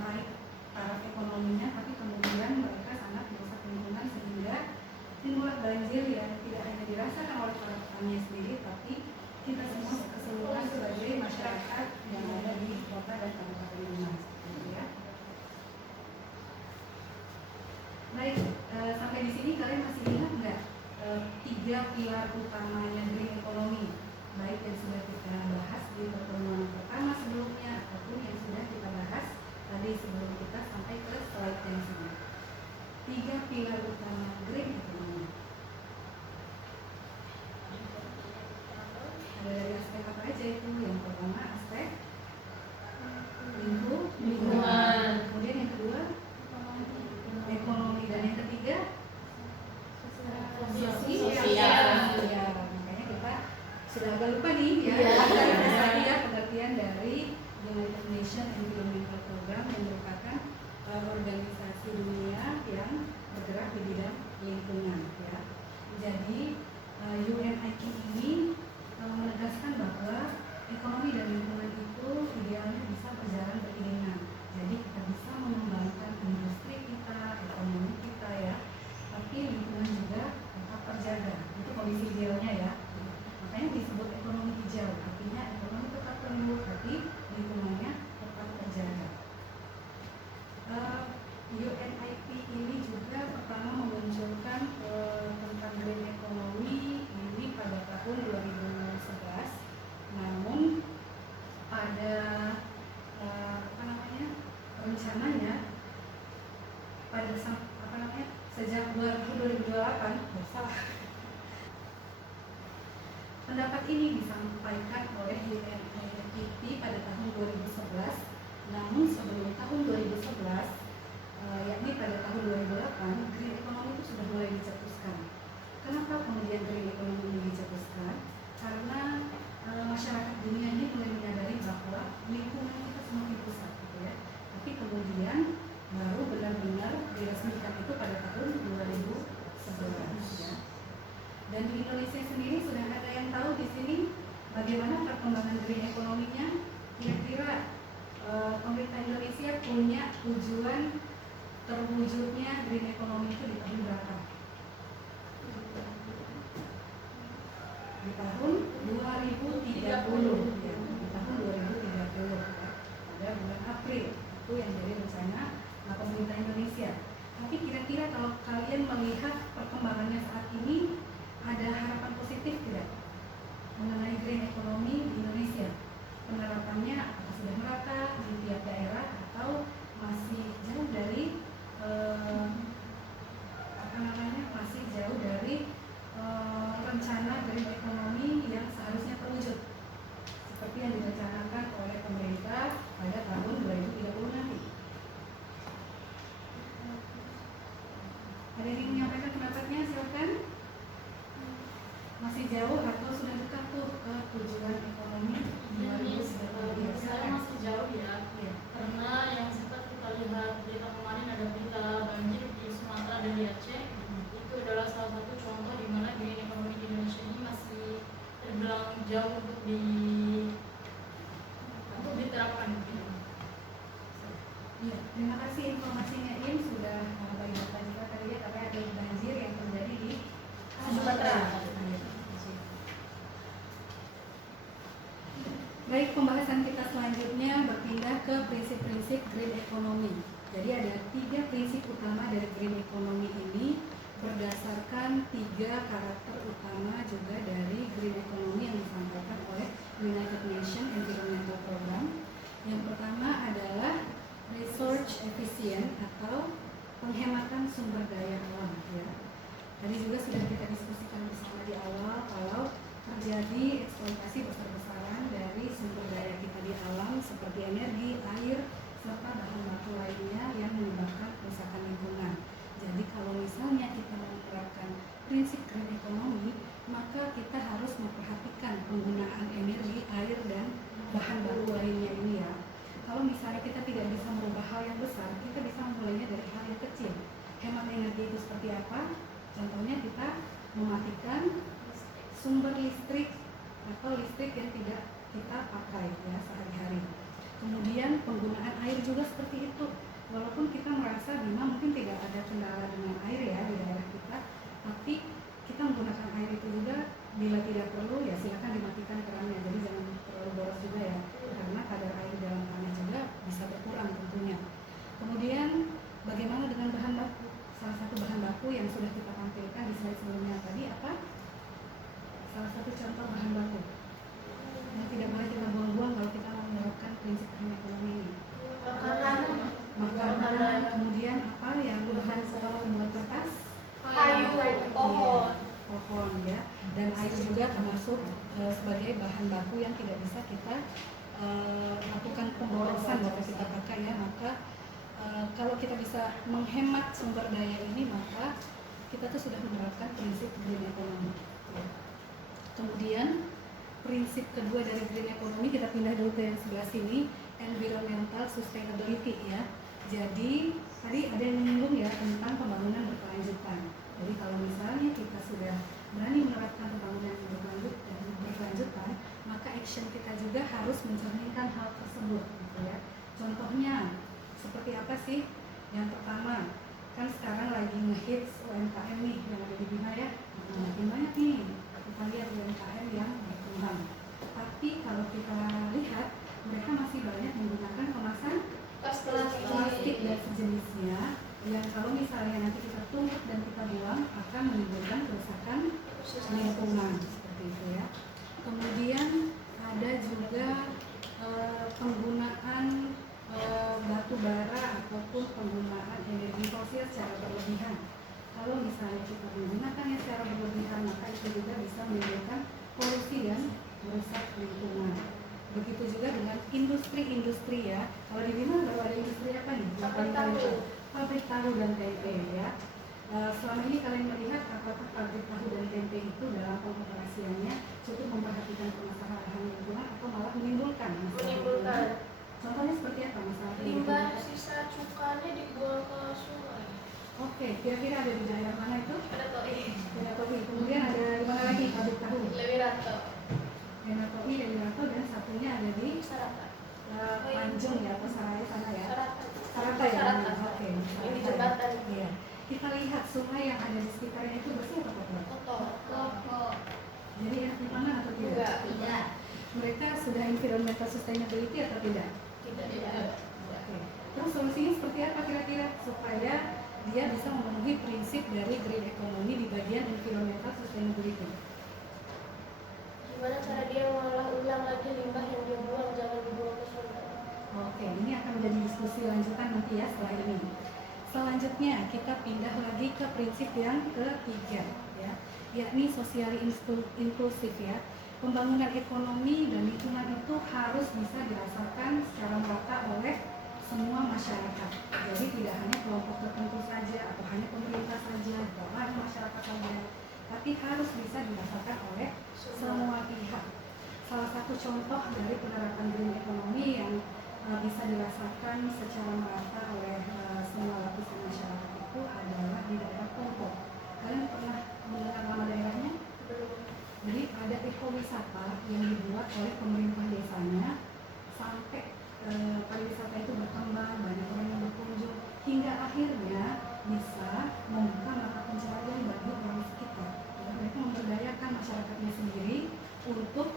naik taraf ekonominya, tapi kemudian mereka sangat merusak lingkungan sehingga timbul banjir yang tidak hanya dirasakan oleh para petani sendiri, tapi kita semua keseluruhan sebagai masyarakat yang ada di kota dan kabupaten Bima. Ya. Baik, sampai di sini kalian masih ingat nggak 3 pilar utamanya green economy, baik yang sudah kita bahas di pertemuan pertama sebelumnya ataupun yang sudah kita bahas tadi sebelum kita sampai ke slide yang sama. 3 pilar utama green economy. Ada dari aspek apa aja itu? Yang pertama aspek lingkungan. Kemudian yang kedua ekonomi, dan yang ketiga sosial. Ya, makanya kita sudah agak lupa nih ya. Tadi ya pengertian dari United Nations Environmental Program yang merupakan organisasi dunia yang bergerak di bidang lingkungan ya. Jadi UNIP ini menegaskan bahwa ekonomi dan lingkungan itu idealnya bisa berjalan beriringan. Jadi kita bisa mengembangkan industri kita, ekonomi kita ya, tapi lingkungan juga tetap terjaga. Itu kondisi idealnya ya. Makanya disebut ekonomi hijau, artinya ekonomi tetap tumbuh, tapi lingkungannya tetap terjaga. UNIP ini juga pertama memunculkan tentang green economy ini pada tahun 2011. Namun pada rencananya pada sejak 2028 pendapat ini disampaikan oleh UNIP pada tahun 2011. Namun sebelum tahun 2011 yakni pada tahun 2008 green economy itu sudah mulai dicetuskan. Kenapa kemudian green economy ini dicetuskan? Karena masyarakat dunia ini mulai menyadari bahwa lingkungan kita semakin rusak gitu ya. Tapi kemudian baru benar-benar diresmikan itu pada tahun 2011 ya. Dan di Indonesia sendiri sudah ada yang tahu di sini bagaimana perkembangan green economy-nya. Kira-kira pemerintah Indonesia punya tujuan terwujudnya green economy itu di tahun berapa? Di tahun 2030 ya, di tahun 2030 ya, pada bulan April itu yang jadi rencana pemerintah Indonesia. Tapi kira-kira kalau kalian melihat perkembangannya saat ini, ada harapan positif tidak mengenai green economy di Indonesia? Penerapannya apakah sudah merata di tiap daerah atau masih jauh dari masih jauh dari rencana green economy yang seharusnya terwujud seperti yang direncanakan oleh pemerintah pada tahun 2030 nanti? Ada yang ingin menyampaikan pendapatnya? Silakan. Masih jauh atau sudah dekat tuh ke tujuan ekonomi 2030? Saya masih jauh ya, karena yang sempat kita lihat berita kemarin ada berita banjir di Sumatera dan di Aceh. Itu adalah salah satu contoh di mana green economy di Indonesia ini masih terbilang jauh untuk diterapkan. Iya, terima kasih informasinya Im, sudah bagi data juga tadi ya, karena ada banjir yang terjadi di Sumatera. Baik, pembahasan kita selanjutnya berpindah ke prinsip-prinsip green economy. Jadi ada 3 prinsip utama dari green economy ini berdasarkan 3 karakter utama juga dari green economy yang disampaikan oleh United Nations Environmental Program. Yang pertama adalah resource efficient atau penghematan sumber daya alam ya. Tadi juga sudah kita diskusikan bersama di awal kalau terjadi eksploitasi besar-besaran dari sumber daya kita di alam seperti energi, air, serta bahan baku lainnya yang menyebabkan kerusakan lingkungan. Jadi kalau misalnya kita menerapkan prinsip green economy, maka kita harus memperhatikan penggunaan energi, air, dan bahan baku lainnya ini ya. Kalau misalnya kita tidak bisa merubah hal yang besar, kita bisa memulainya dari hal yang kecil. Hemat energi itu seperti apa? Contohnya kita mematikan sumber listrik atau listrik yang tidak kita pakai ya sehari-hari. Kemudian penggunaan air juga seperti itu. Walaupun kita merasa Bima mungkin tidak ada kendala dengan air ya di daerah kita, tapi kita menggunakan air itu juga bila tidak perlu ya silakan dimatikan kerannya. Jadi jangan terlalu boros juga ya, karena kadar air di dalam tanah juga bisa berkurang tentunya. Kemudian bagaimana dengan bahan baku? Salah satu bahan baku yang sudah kita tampilkan di slide sebelumnya tadi apa? Salah satu contoh bahan baku yang tidak boleh kita buang-buang kalau kita mau menerapkan prinsip green economy ini. Makanan. termasuk sebagai bahan baku yang tidak bisa kita lakukan pemborosan waktu kita pakai ya. Maka kalau kita bisa menghemat sumber daya ini, maka kita tuh sudah menerapkan prinsip green economy. Kemudian prinsip kedua dari green economy, kita pindah dulu ke yang sebelah sini, environmental sustainability ya. Jadi tadi ada yang menyinggung ya tentang pembangunan berkelanjutan. Jadi kalau misalnya kita sudah berani menerapkan pembangunan yang berkelanjutan, maka action kita juga harus mencerminkan hal tersebut gitu ya. Contohnya seperti apa sih? Yang pertama, kan sekarang lagi ngehits UMKM nih yang ada di Bima ya. Makin banyak nih kita lihat UMKM yang berkembang. Tapi kalau kita lihat, mereka masih banyak menggunakan kemasan plastik dan sejenisnya, yang kalau misalnya nanti kita tumpuk dan kita buang akan menimbulkan kerusakan lingkungan seperti itu ya. Kemudian ada juga penggunaan batu bara ataupun penggunaan energi fosil secara berlebihan. Kalau misalnya kita menggunakannya secara berlebihan, maka itu juga bisa menimbulkan polusi dan merusak lingkungan. Begitu juga dengan industri-industri ya. Kalau di Bima baru ada industri apa nih? Pabrik tahu dan tempe ya. Selama ini kalian melihat apakah pabrik tahu dan tempe itu dalam pengoperasiannya cukup memperhatikan permasalahan lingkungan atau malah menimbulkan masalah lingkungan? Contohnya seperti apa masalah Limbah sisa cukanya dibuang ke sungai. Oke, kira-kira ada di daerah mana itu? Ada TOI. Denatoi. Kemudian ada di mana lagi pabrik tahu? Lewirato. Denatoi, Lewirato, dan satunya ada di Sarata. Tanjung ya, atau Saraya sana ya? Sarata. Sarata ya? Sarata. Oke. Ini Sarata ya. jembatan. Iya. Kita lihat sungai yang ada di sekitarnya itu bersih atau kotor? Kotor. Jadi enak dipanen atau tidak? Enggak. Tidak. Mereka sudah environmental sustainability atau tidak? Tidak. Oke. Terus solusinya seperti apa kira-kira supaya dia bisa memenuhi prinsip dari green economy di bagian environmental sustainability? Gimana cara dia mengolah ulang lagi limbah yang dia buang, jangan dibuang ke sungai. Oke, ini akan menjadi diskusi lanjutan nanti ya setelah ini. Selanjutnya kita pindah lagi ke prinsip yang ketiga ya, yakni sosial inklusif ya. Pembangunan ekonomi dan lingkungan itu harus bisa dirasakan secara merata oleh semua masyarakat. Jadi tidak hanya kelompok tertentu saja atau hanya pemerintah saja atau hanya masyarakat saja, tapi harus bisa dirasakan oleh semua pihak. Salah satu contoh dari penerapan green economy yang bisa dirasakan secara merata oleh semua lapisan masyarakat itu adalah di daerah Ponggok. Kalian pernah mendengar nama daerahnya? Jadi ada ekowisata yang dibuat oleh pemerintah desanya sampai pariwisata itu berkembang, banyak orang yang berkunjung hingga akhirnya bisa membuka mata pencaharian bagi orang sekitar. Mereka memberdayakan masyarakatnya sendiri untuk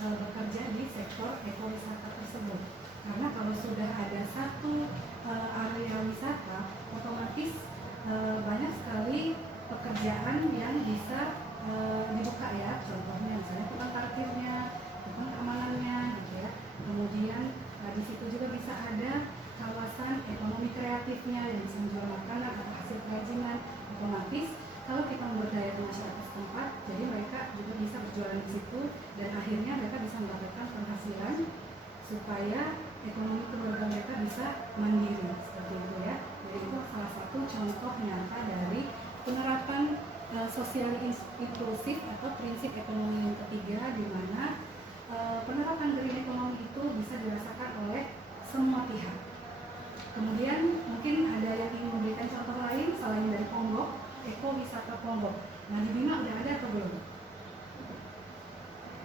bekerja di sektor ekowisata tersebut. Karena kalau sudah ada satu area wisata, otomatis banyak sekali pekerjaan yang bisa dibuka ya. Contohnya misalnya tukang parkirnya, tukang keamanannya gitu ya. Kemudian di situ juga bisa ada kawasan ekonomi kreatifnya yang bisa menjual makanan atau hasil kerajinan. Otomatis kalau kita memberdayakan masyarakat setempat, jadi mereka juga bisa berjualan di situ dan akhirnya mereka bisa mendapatkan penghasilan supaya ekonomi keluarga mereka bisa mandiri seperti itu ya. Jadi itu salah satu contoh nyata dari penerapan sosial inklusif atau prinsip ekonomi yang ketiga, di mana penerapan green economy itu bisa dirasakan oleh semua pihak. Kemudian mungkin ada yang ingin memberikan contoh lain selain dari Ponggok, ekowisata Ponggok. Nah di Bima udah ada atau belum?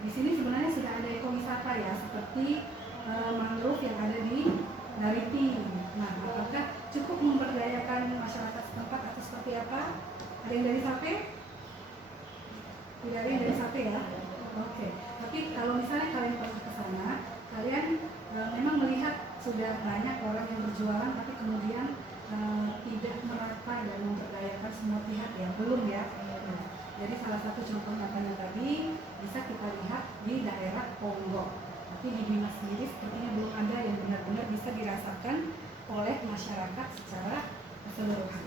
Di sini sebenarnya sudah ada ekowisata ya, seperti mangrove yang ada di Dariti. Nah, apakah cukup memberdayakan masyarakat setempat atau seperti apa? Ada yang dari Sape? Tidak ada yang dari Sape ya? Oke. Tapi kalau misalnya kalian pergi ke sana, kalian memang melihat sudah banyak orang yang berjualan, tapi kemudian tidak merata dan memberdayakan semua pihak ya, belum ya. Jadi salah satu contoh nyatanya tadi bisa kita lihat di daerah Ponggok. Tapi di Bima sendiri sepertinya belum ada yang benar-benar bisa dirasakan oleh masyarakat secara keseluruhan.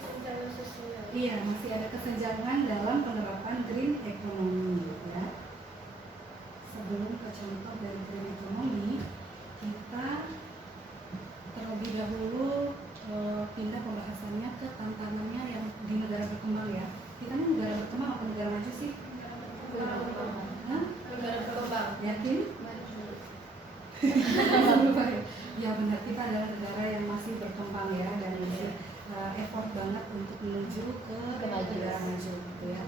Bencana sosial. Iya, masih ada kesenjangan dalam penerapan green economy ya. Sebelum ke contoh dari green economy, kita terlebih dahulu pindah pembahasannya ke tantangannya yang di negara berkembang ya. Kita ini negara berkembang atau negara maju sih? Negara berkembang. Hah? Negara berkembang. Yakin? Ya benar, kita adalah negara yang masih berkembang ya, dan masih effort banget untuk menuju ke negara maju gitu ya.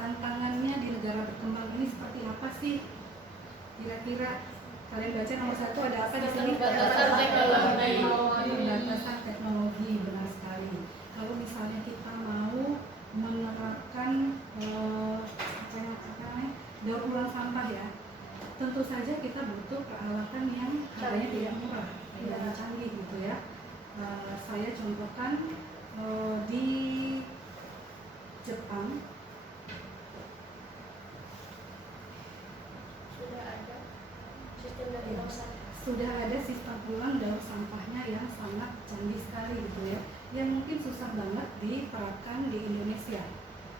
Tantangannya di negara berkembang ini seperti apa sih? Kira-kira kalian baca nomor 1 ada apa di sini? Keterbatasan teknologi. Keterbatasan teknologi, benar sekali. Kalau misalnya kita mau menerapkan daur ulang sampah ya, tentu saja kita butuh peralatan yang harganya tidak murah, tidak canggih gitu ya. Saya contohkan di Jepang sudah ada sistem ulang daur sampahnya yang sangat canggih sekali gitu ya, yang mungkin susah banget diterapkan di Indonesia.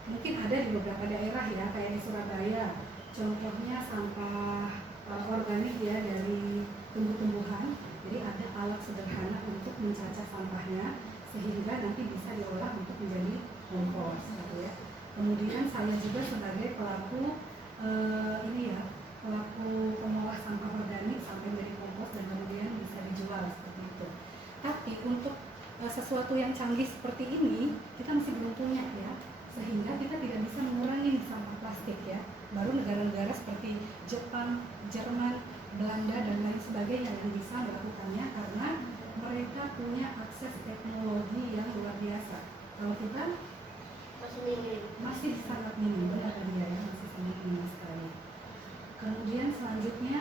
Mungkin ada di beberapa daerah ya, kayak di Surabaya contohnya sampah organik ya dari tumbuh-tumbuhan. Jadi ada alat sederhana untuk mencacah sampahnya sehingga nanti bisa diolah untuk menjadi kompos gitu ya. Kemudian saya juga sebagai pelaku pelaku pengolah sampah organik sampai menjadi kompos dan kemudian bisa dijual seperti itu. Tapi untuk sesuatu yang canggih seperti ini kita masih belum punya ya, sehingga kita tidak bisa mengurangi sampah plastik ya. Baru negara-negara seperti Jepang, Jerman, Belanda dan lain sebagainya yang bisa melakukannya karena mereka punya akses teknologi yang luar biasa. Kalau kita masih sangat minim, benar tadi ya, masih sangat minim sekali. Kemudian selanjutnya,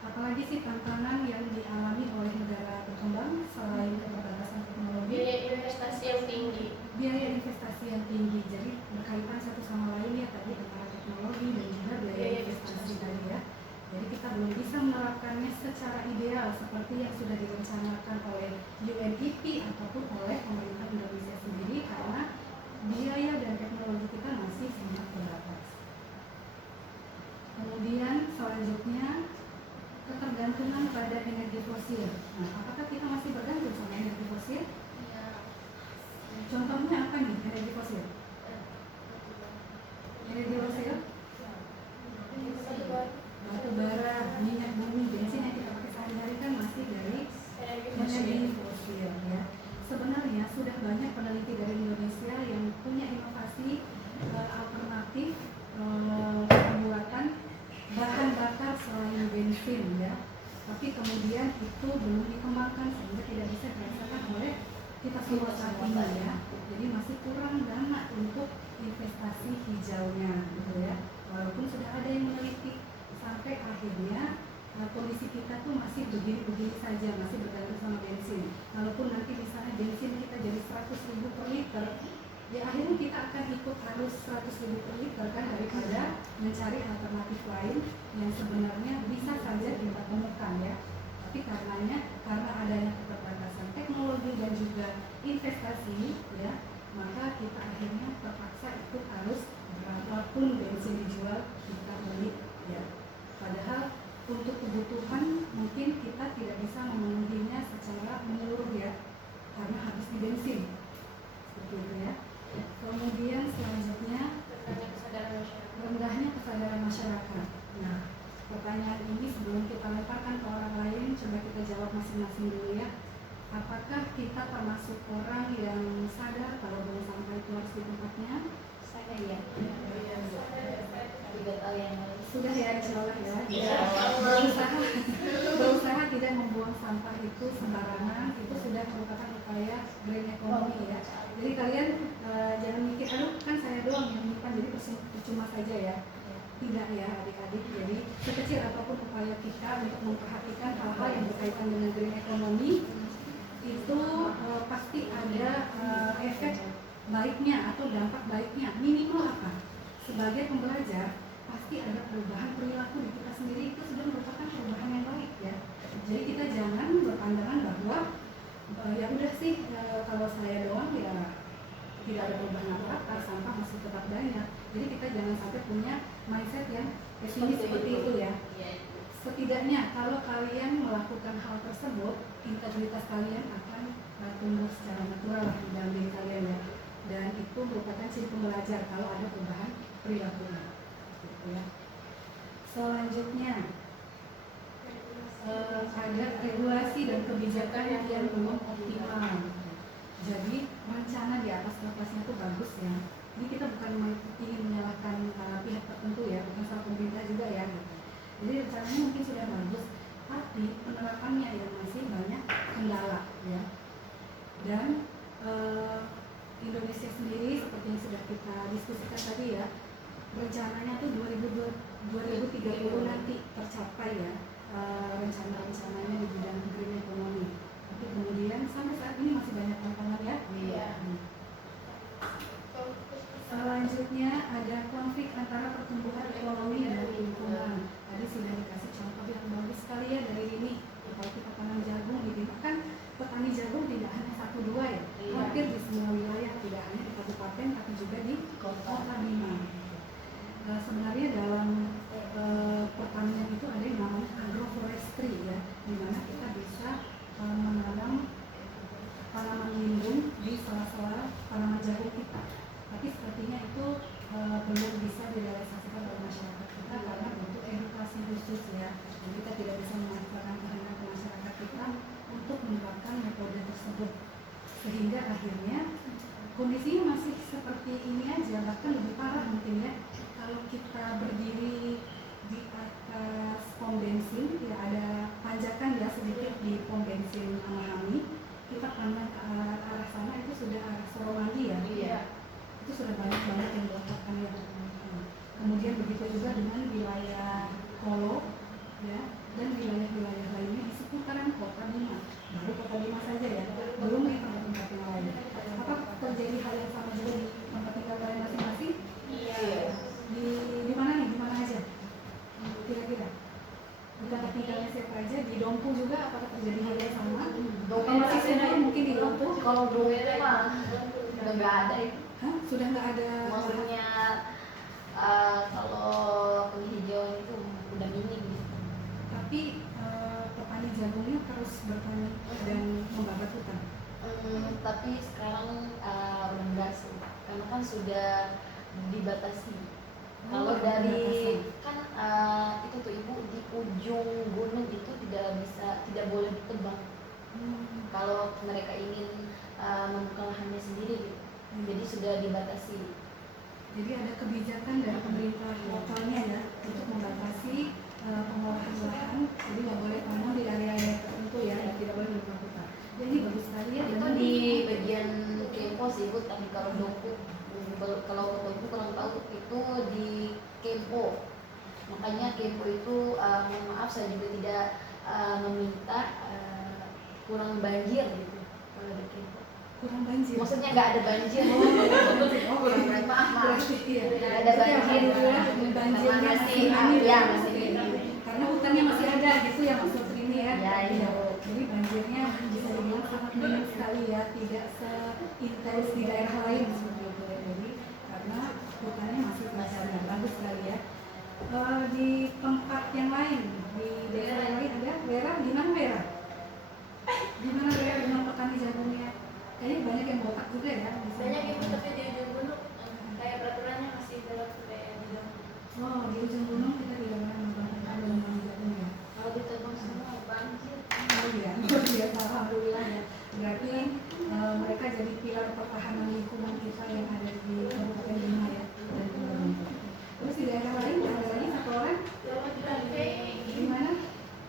apalagi sih tantangan yang dialami oleh negara berkembang selain keterbatasan teknologi? Biaya investasi yang tinggi. Biaya investasi yang tinggi, jadi berkaitan satu sama lain ya tadi antara teknologi dan juga biaya investasi tadi ya. Jadi kita belum bisa menerapkannya secara ideal seperti yang sudah direncanakan oleh UNEP ataupun oleh pemerintah Indonesia sendiri karena biaya dan teknologi kita masih sangat terbatas. Kemudian selanjutnya ketergantungan pada energi fosil. Nah, apakah kita masih bergantung sama energi fosil? Contohnya apa nih energi fosil? Energi fosil? Batu bara, minyak bumi, bensin yang kita pakai sehari-hari kan masih dari energi fosil ya. Sebenarnya sudah banyak peneliti dari Indonesia yang punya inovasi alternatif pembuatan bahan bakar selain bensin ya. Tapi kemudian itu belum dikembangkan sehingga tidak bisa dirasakan oleh kita semua saat ini ya. Jadi masih kurang dana untuk investasi hijaunya gitu ya. Walaupun sudah ada yang meneliti sampai akhirnya kondisi kita tuh masih begini-begini saja, masih bergantung sama bensin. Walaupun nanti misalnya bensin kita jadi 100.000 per liter, ya akhirnya kita akan ikut harus 100.000 per liter kan, daripada mencari alternatif lain yang sebenarnya bisa saja kita temukan ya. Tapi karena adanya keterbatasan teknologi dan juga investasi ya, maka kita akhirnya terpaksa ikut harus berapapun bensin dijual kita beli ya. Padahal untuk kebutuhan mungkin kita tidak bisa memenuhinya secara menyeluruh ya, karena habis di bensin seperti itu ya. Kemudian selanjutnya rendahnya kesadaran masyarakat. Nah, pertanyaan ini sebelum kita lemparkan ke orang lain, coba kita jawab masing-masing dulu ya. Apakah kita termasuk orang yang sadar kalau buang sampah itu harus di tempatnya? Saya ya. Sudah ya, insyaallah ya. Berusaha tidak membuang sampah itu sembarangan, itu sudah merupakan upaya green economy ya. Jadi kalian jangan mikir, aduh kan saya doang yang menyimpan jadi percuma saja ya. Tidak ya adik-adik. Jadi sekecil apapun upaya kita untuk memperhatikan hal-hal yang berkaitan dengan green economy, itu pasti ada efek baiknya atau dampak baiknya. Minimal apa? Sebagai pembelajar pasti ada perubahan perilaku di kita sendiri, itu sudah merupakan perubahan yang baik ya. Jadi kita jangan berpandangan bahwa ya udah sih kalau saya doang ya tidak ada perubahan apa-apa, sampah masih tetap banyak. Jadi kita jangan sampai punya mindset yang pesimis seperti itu ya. Setidaknya kalau kalian melakukan hal tersebut, integritas kalian akan tumbuh secara natural di dalam diri kalian ya. Dan itu merupakan ciri pembelajar kalau ada perubahan perilakunya. Gitu ya. Selanjutnya ada regulasi dan kebijakan yang belum optimal. Jadi rencana di atas kertasnya itu bagus ya. Ini kita bukan ingin menyalahkan pihak tertentu ya, bukan salah pemerintah juga ya. Gitu. Jadi rencananya mungkin sudah bagus, tapi penerapannya yang masih banyak kendala ya. Dan Indonesia sendiri seperti yang sudah kita diskusikan tadi ya, rencananya tuh 2030 nanti tercapai ya rencana-rencananya di bidang green economy. Tapi kemudian sampai saat ini masih banyak tantangan ya. Iya. Selanjutnya ada konflik antara pertumbuhan ekonomi dan lingkungan. Tadi sudah dikasih contoh yang bagus sekali ya dari ini. Kalau kita tanam jagung di Bima kan petani jagung tidak hanya 1-2 ya, hampir di semua wilayah, tidak hanya di kabupaten tapi juga di kota Bima. Sebenarnya dalam pertanian itu ada yang namanya agroforestry ya, di mana kita bisa menanam tanaman lindung di sela-sela tanaman jagung kita. Tapi sepertinya itu belum bisa direalisasikan oleh masyarakat kita karena butuh edukasi khusus ya. Jadi kita tidak bisa memanfaatkan kehendak masyarakat kita untuk menerapkan metode tersebut, sehingga akhirnya kondisinya masih seperti ini aja, bahkan lebih parah mungkin ya. Kalau kita berdiri di atas pom bensin, ya ada tanjakan ya sedikit di pom bensin Amahami, kita pandang ke arah sana itu sudah arah Sorowandi ya. Iya. Itu sudah banyak banget yang dilakukan ya. Kemudian begitu juga dengan wilayah Kolo ya, dan wilayah-wilayah lainnya di seputaran kota Bima. Baru kota Bima saja ya, belum yang tempat-tempat yang lain. Apa terjadi hal yang sama juga di tempat tinggal kalian masing-masing? Iya. Di mana nih? Di mana aja? Kira-kira? Di tempat tinggalnya siapa aja? Di Dompu juga apakah terjadi hal yang sama? Kalau masih senior mungkin di Dompu. Kalau dulu mah udah nggak ada itu. Hah? Sudah nggak ada? Maksudnya kalau penghijauan itu udah minim. Tapi petani jagungnya terus bertani dan membabat hutan. Tapi sekarang udah enggak sih, karena kan sudah dibatasi. Kalau dari kan itu tuh ibu di ujung gunung itu tidak boleh ditebang. Kalau mereka ingin membuka lahannya sendiri, gitu. Jadi sudah dibatasi. Jadi ada kebijakan dari pemerintah lokalnya ya untuk membatasi pengolahan lahan. Jadi nggak boleh tanam di area-area tertentu ya, dan tidak boleh membuka hutan. Jadi bagus sekali ya. Itu di bagian Kempo sih ibu, tapi kalau Dompu kurang tahu itu di Kempo. Makanya Kempo itu mohon maaf saya juga tidak meminta kurang banjir gitu kalau di Kempo. Kurang banjir. Maksudnya nggak ada banjir. Kurang banjir. Maaf. Iya. Ada banjir. Banjirnya masih ya, karena hutannya masih ada gitu ya maksud ini ya. Ya, iya. Jadi banjirnya bisa dibilang sangat minim sekali ya, tidak seintens di daerah lain seperti itu ya. Jadi karena hutannya masih ada, bagus sekali ya. Di tempat yang lain, di daerah yang lain ada Vera, di mana Vera? Di mana Vera dengan petani jagungnya? Kayaknya banyak yang botak juga ya. Banyak ibu, tapi di ujung gunung kayak peraturannya masih dalam kayak di dalam. Oh, di ujung gunung kita tidak pernah membangun dengan jagung ya. Kalau ditebang semua banjir. Oh iya, biasa, alhamdulillah ya. Berarti mereka jadi pilar pertahanan lingkungan kita yang ada di Kabupaten Bima ya. Dan terus di daerah lain ada lagi satu orang di mana?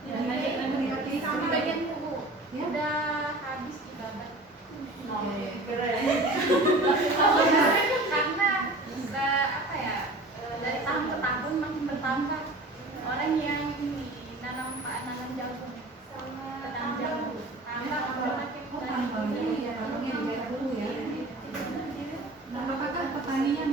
Di Sama bagian tubuh. Ya. Udah habis kita. Karena apa ya, dari tahun ke tahun makin bertambah orang yang nanam jagung, tanam jagung, tambah Oh, tambangnya ya, tambangnya di daerah dulu ya. Nah, apakah petaninya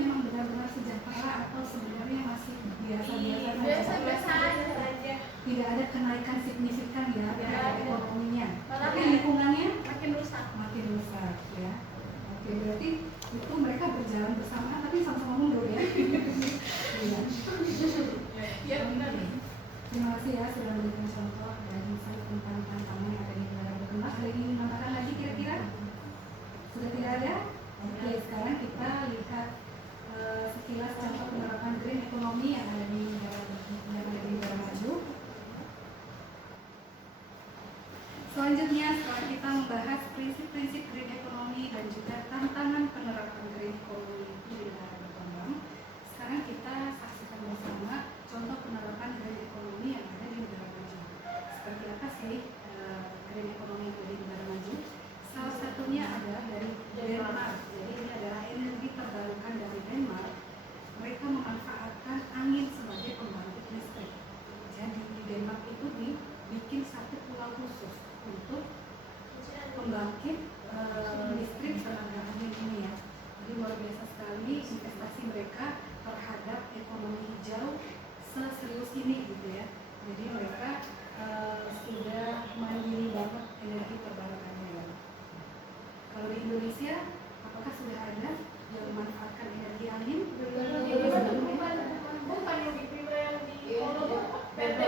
Oke, berarti itu mereka berjalan bersama tapi sama-sama mundur ya. Iya. Ya benar. Terima kasih ya sudah memberikan contoh dan insight tentang tantangan yang ada di negara berkembang. Ada yang ingin menambahkan lagi kira-kira? Sudah tidak ada? Oke, sekarang kita lihat sekilas contoh penerapan green economy yang ada di negara maju. Selanjutnya, setelah kita membahas prinsip-prinsip green economy dan juga tantangan penerapan green economy di negara berkembang, sekarang kita saksikan bersama contoh penerapan green economy yang ada di negara maju. Seperti apa sih green economy yang ada di negara maju? Salah satunya adalah dari Denmark. Jadi ini adalah energi terbarukan dari Denmark. Mereka memanfaatkan angin sebagai pembangkit listrik. Jadi di Denmark itu dibikin satu pulau khusus untuk pembangkit listrik tenaga angin ini ya. Jadi luar biasa sekali investasi mereka terhadap ekonomi hijau seserius ini gitu ya. Jadi mereka sudah mandiri banget energi terbarukannya ya. Kalau di Indonesia, apakah sudah ada yang memanfaatkan energi angin? Bukan yang di Prima yang di PT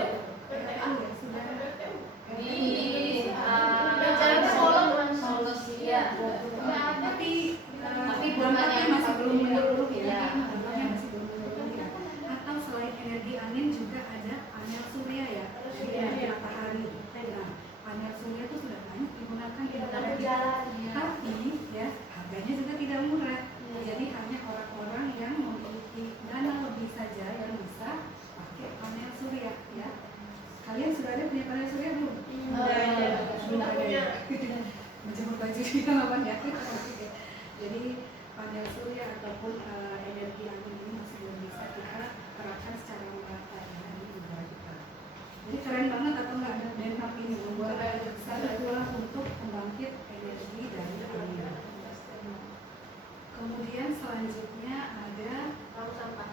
Ya, sudah Di tapi dampaknya masih belum menyeluruh ya. Dampaknya masih belum menyeluruh ya. Atau selain energi angin juga ada panel surya ya, energi matahari. Nah, panel surya itu sudah banyak digunakan di negara kita, tapi ya harganya juga tidak murah. Jadi hanya orang-orang yang memiliki dana lebih saja yang bisa pakai panel surya ya. Kalian sudah ada punya panel surya belum? Belum ada ya. Menjemur baju di halaman ya. Jadi panel surya ataupun energi angin ini masih belum bisa kita terapkan secara merata ya di negara kita. Jadi keren banget atau enggak ada Denmark ini membuat satu pulau untuk pembangkit energi dari angin. Kemudian selanjutnya ada Tong sampah.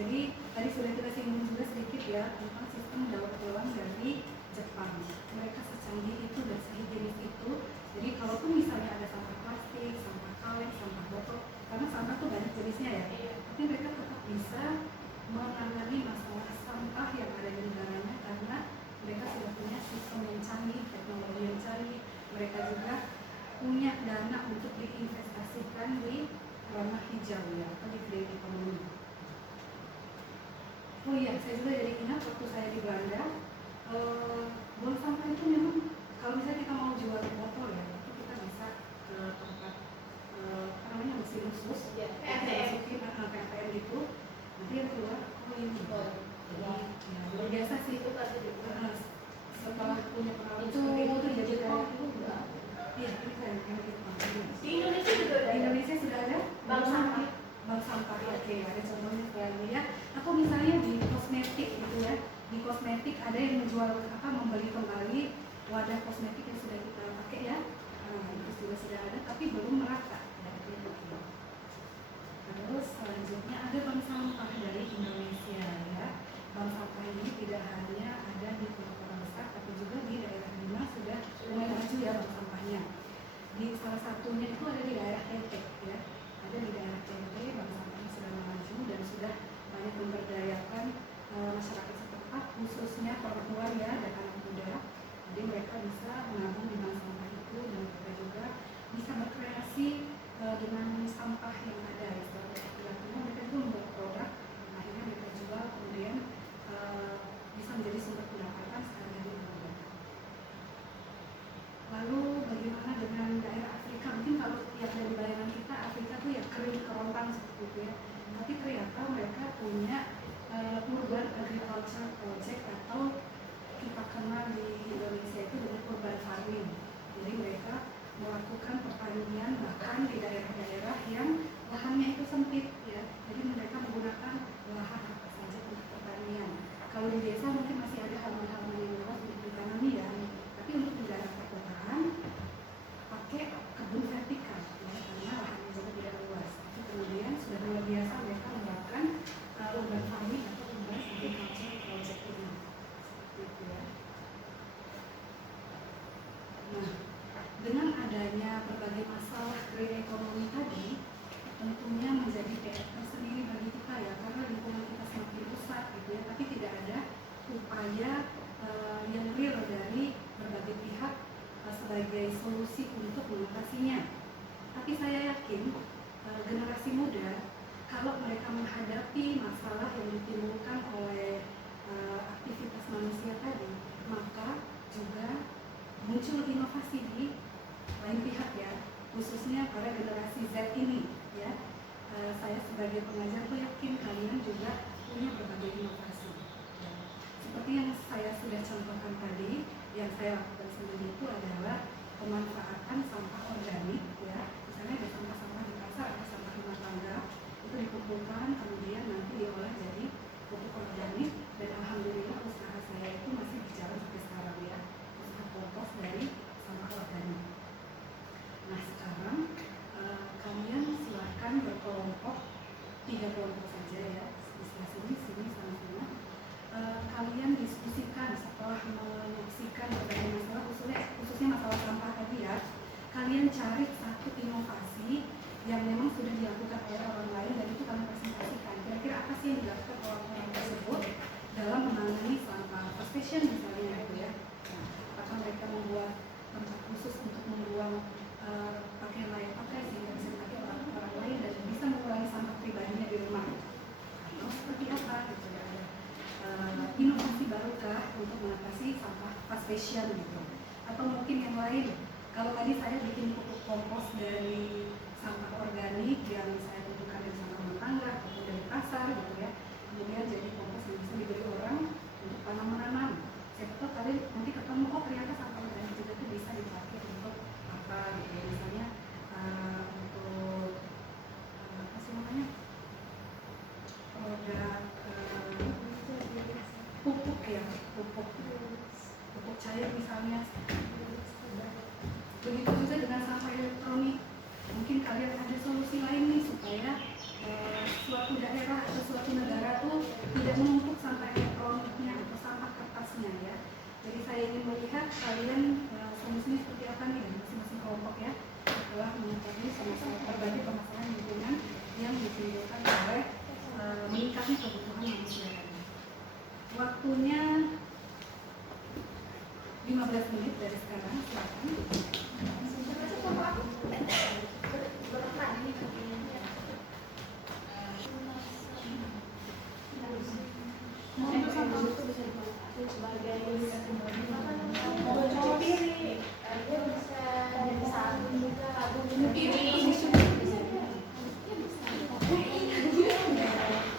Jadi tadi sudah kita singgung juga sedikit ya tentang sistem daur ulang dari Jepang. Mereka secanggih itu dan sejenis itu. Jadi kalaupun misalnya ada sampah plastik, sampah kaleng, sampah botol, karena sampah tuh banyak jenisnya ya, tapi mereka tetap bisa menangani masalah sampah yang ada di negaranya karena mereka sudah punya sistem yang canggih, teknologi yang canggih. Mereka juga punya dana untuk diinvestasikan di ranah hijau ya, atau di green economy. Oh iya, saya juga jadi ingat waktu saya di Belanda, buang sampah itu memang kalau misalnya kita mau jual botol ya, itu kita bisa ke tempat apa namanya mesin khusus, masukin PTM gitu, nanti yang keluar koin. Jadi ya, luar biasa sih itu kan setelah punya pengalaman itu jadi kayak iya ini kayak gitu. Di Indonesia juga ada. Di Indonesia sudah ada Bank sampah. Bank sampah oke, ada contohnya kayak ini ya. Atau misalnya di kosmetik gitu ya, di kosmetik ada yang menjual apa membeli kembali wadah kosmetik yang sudah kita pakai ya. Itu juga sudah ada tapi belum merata ya, gitu. Terus selanjutnya ada bank sampah dari Indonesia ya. Bank sampah ini tidak hanya ada di kota-kota besar tapi juga di daerah Bima sudah mulai maju ya bank sampahnya. Di salah satunya itu ada di daerah Tete ya. Ada di daerah Tete bank sampahnya sudah maju dan sudah banyak memberdayakan masyarakat setempat khususnya perempuan ya dan anak muda. Jadi mereka bisa menabung di bank sampah itu dan mereka juga bisa berkreasi dengan sampah yang ada ya. Mereka juga membuat produk akhirnya mereka jual kemudian bisa menjadi sumber pendapatan secara dari mudah. Lalu bagaimana dengan daerah Afrika? Mungkin kalau lihat dari bayangan kita Afrika tuh ya kering kerontang seperti itu ya. Tapi ternyata mereka punya urban agriculture project atau kita kenal di Indonesia itu dengan urban farming. Jadi mereka melakukan pertanian bahkan di daerah-daerah yang lahannya itu sempit ya. Jadi mereka menggunakan lahan apa saja untuk pertanian. Kalau di desa mungkin masih ada halaman-halaman yang luas untuk ditanami ya. Tapi untuk di daerah perkotaan pakai kebun vertikal ya, karena lahannya juga tidak luas. Itu kemudian sudah luar biasa mereka menerapkan urban farming atau urban agriculture project ini. Seperti itu ya. Nah, dengan adanya berbagai masalah green economy tadi, tentunya menjadi PR tersendiri bagi kita ya, karena lingkungan kita semakin rusak gitu ya, tapi tidak ada upaya yang real dari berbagai pihak sebagai solusi untuk mengatasinya. Tapi saya yakin generasi muda, kalau mereka menghadapi masalah yang ditimbulkan oleh aktivitas manusia tadi, maka juga muncul inovasi di lain pihak ya, khususnya pada generasi Z ini ya. Saya sebagai pengajar tuh yakin kalian juga punya berbagai inovasi ya. Seperti yang saya sudah contohkan tadi, yang saya lakukan sendiri itu adalah pemanfaatan sampah organik ya. Misalnya ada sampah-sampah di pasar, ada sampah rumah tangga, itu dikumpulkan kemudian nanti diolah jadi pupuk organik, dan alhamdulillah usaha saya itu masih berjalan sampai sekarang ya, usaha kompos dari sampah organik. Nah sekarang kalian silahkan berkelompok, 3 kelompok saja ya, di sini sama-sama. Kalian diskusikan setelah menyaksikan berbagai masalah, khususnya masalah sampah tadi ya. Kalian cari satu inovasi yang memang sudah dilakukan oleh orang lain dan itu kalian presentasikan. Kira-kira apa sih yang dilakukan oleh orang tersebut dalam menangani sampah fast fashion misalnya gitu ya. Nah, apakah mereka membuat tempat khusus untuk membuang pakaian layak pakai sehingga bisa dipakai orang lain dan bisa mengurangi sampah pribadinya di rumah, atau seperti apa gitu ya. Inovasi barukah untuk mengatasi sampah fast fashion gitu, atau mungkin yang lain. Kalau tadi saya bikin pupuk kompos dari sampah organik yang saya tentukan dari sampah rumah tangga atau dari pasar gitu ya, kemudian jadi kompos yang bisa diberi orang untuk tanam menanam. Siapa tahu kalian nanti ketemu, oh ternyata sampah organik juga tuh bisa dipakai untuk apa gitu ya, misalnya untuk apa sih namanya, produk pupuk ya, pupuk cair misalnya. Begitu juga dengan sampah elektronik, mungkin kalian ada solusi lain nih supaya suatu daerah atau suatu negara tuh tidak menumpuk sampah elektroniknya atau sampah kertasnya ya. Jadi saya ingin melihat kalian solusinya seperti apa nih dari masing-masing kelompok ya, setelah mengetahui sama-sama berbagai permasalahan lingkungan yang ditimbulkan oleh meningkatnya kebutuhan manusia. Waktunya 15 menit dari sekarang, silakan.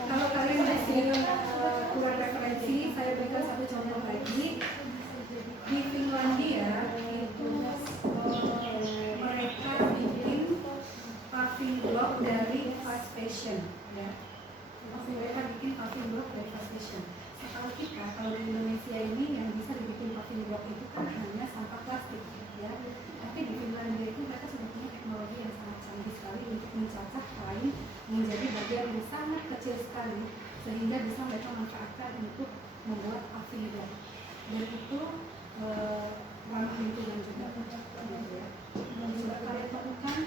Kalau kalian masih kurang referensi, saya berikan satu contoh lagi. Di Finlandia itu mereka bikin paving block dari fast fashion ya. Mereka bikin paving block dari fast fashion. Kalau kita, kalau di Indonesia ini yang bisa dibikin paving block itu kan hanya sampah plastik ya. Tapi di Finlandia itu mereka sudah punya teknologi yang sangat canggih sekali untuk mencacah kain menjadi bagian yang sangat kecil sekali sehingga bisa mereka manfaatkan untuk membuat paving block. Dan itu ramah lingkungan juga gitu ya. Sudah kalian temukan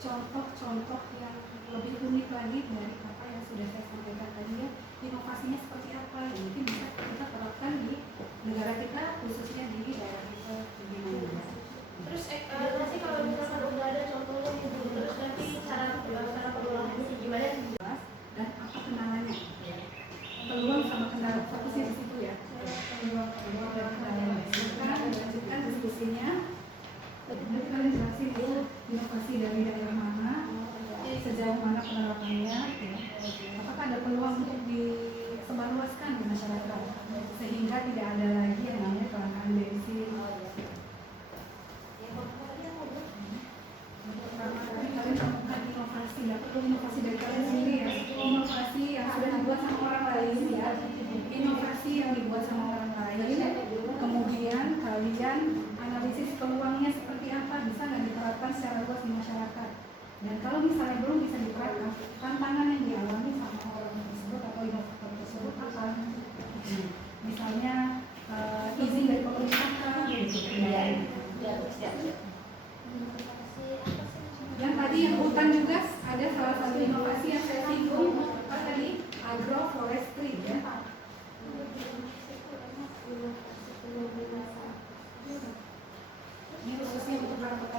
contoh-contoh yang lebih unik lagi dari apa yang sudah saya sampaikan tadi ya, inovasinya seperti apa yang mungkin bisa kita terapkan di negara kita, khususnya di daerah kita di mana. Terus nanti kalau misalkan udah ada contohnya gitu, terus nanti cara pengolahannya gimana? Dan apa kendalanya? Peluang sama kendala, fokusnya di situ ya. Peluang dan kendalanya. Sekarang lanjutkan diskusinya. Nanti kalian jelasin dulu inovasi dari daerah mana, sejauh mana penerapannya, ya. Apakah ada peluang untuk disebarluaskan di masyarakat sehingga tidak ada lagi yang namanya kelangkaan bensin. Pertama kali kalian temukan inovasi, nggak perlu inovasi dari kalian sendiri ya, inovasi yang sudah dibuat sama orang lain ya, inovasi yang dibuat sama orang lain, kemudian kalian analisis peluangnya seperti apa, bisa nggak diterapkan secara luas di masyarakat. Dan kalau misalnya belum bisa diterapkan, tantangan yang dialami sama orang tersebut atau inovator tersebut apa? Misalnya izin dari pemerintah gitu ya.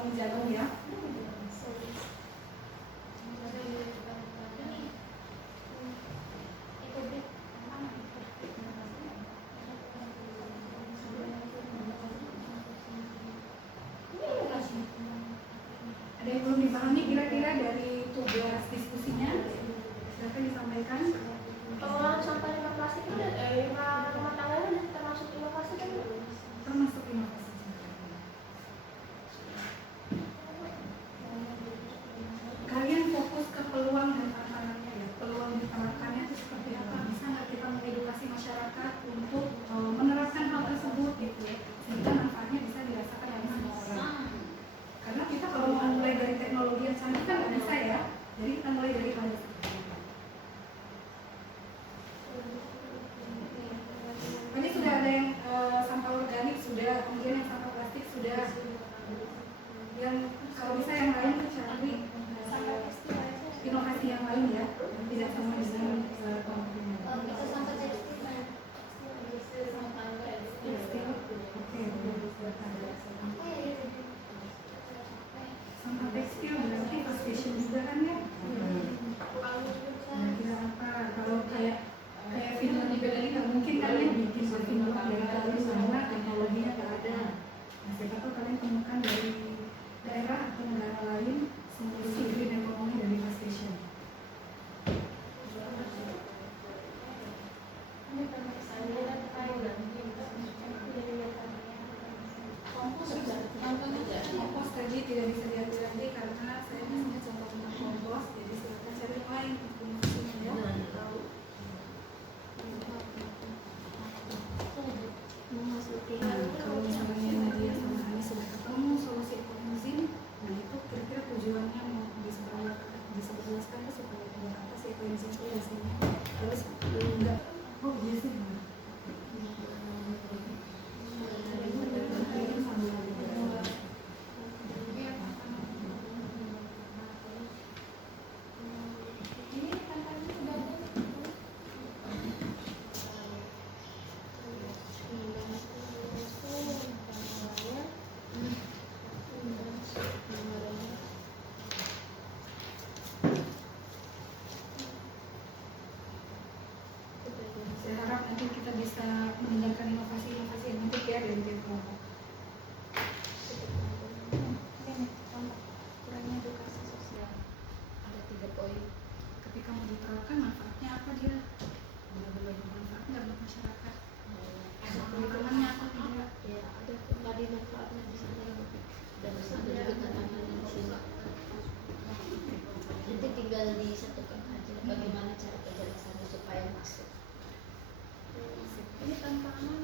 ekonomi jagung ya. Ada yang belum dipahami kira-kira dari tugas diskusinya? Silakan disampaikan. Pengelolaan sampah limbah plastik itu limbah rumah tangga itu termasuk inovasi kan? Termasuk inovasi. Kalian fokus ke peluang dan tantangannya ya. Peluang diterapkannya itu seperti apa? Bisa nggak kita mengedukasi masyarakat untuk menerapkan hal tersebut gitu ya, sehingga manfaatnya bisa dirasakan oleh semua orang. Karena kita kalau mau mulai dari teknologi yang canggih kan nggak bisa ya. Jadi kita mulai dari hal tersebut. Tadi sudah ada yang sampah organik sudah, kemudian yang sampah plastik sudah. Yang kalau bisa yang lain cari inovasi yang lain ya, yang tidak sama dengan konvensional. Itu sampai tekstil. Tekstil, oke. Sampah tekstil berarti fast fashion juga kan ya? Kira apa? Kalau kayak film juga tadi nggak mungkin kalian bikin film dari kayu karena teknologinya nggak ada. Nah, siapa tahu kalian temukan dari daerah atau negara lain solusi green economy dari fast fashion. Kompos tadi tidak bisa diambil lagi karena saya biasanya contoh tentang kompos, jadi silakan cari yang lain informasinya ya. Kalau misalnya Nadia sama Ani sudah ketemu solusi ekonomi, nah itu kira-kira tujuannya mau disebarluaskan itu supaya buat apa sih ekonomi itu biasanya? Terus enggak, oh iya sih. Saya harap nanti kita bisa mendengarkan inovasi-inovasi yang penting ya dari tiap kelompok. Kurangnya edukasi sosial. Ada 3 poin. Ketika mau diterapkan manfaatnya apa dia? Benar-benar bermanfaat nggak buat masyarakat? Perhitungannya apa tidak? Ya ada tadi manfaatnya di sana dan ada juga tantangannya di sini. Nanti tinggal disatukan aja bagaimana cara kerja di sana supaya masuk. Ini tantangan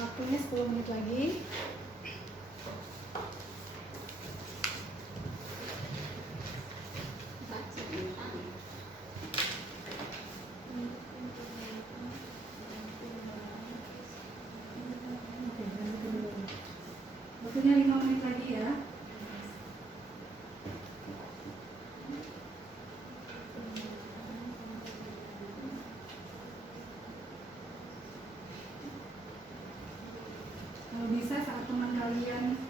waktunya 10 menit lagi. Waktunya 5 menit lagi ya. Kalau bisa saat teman kalian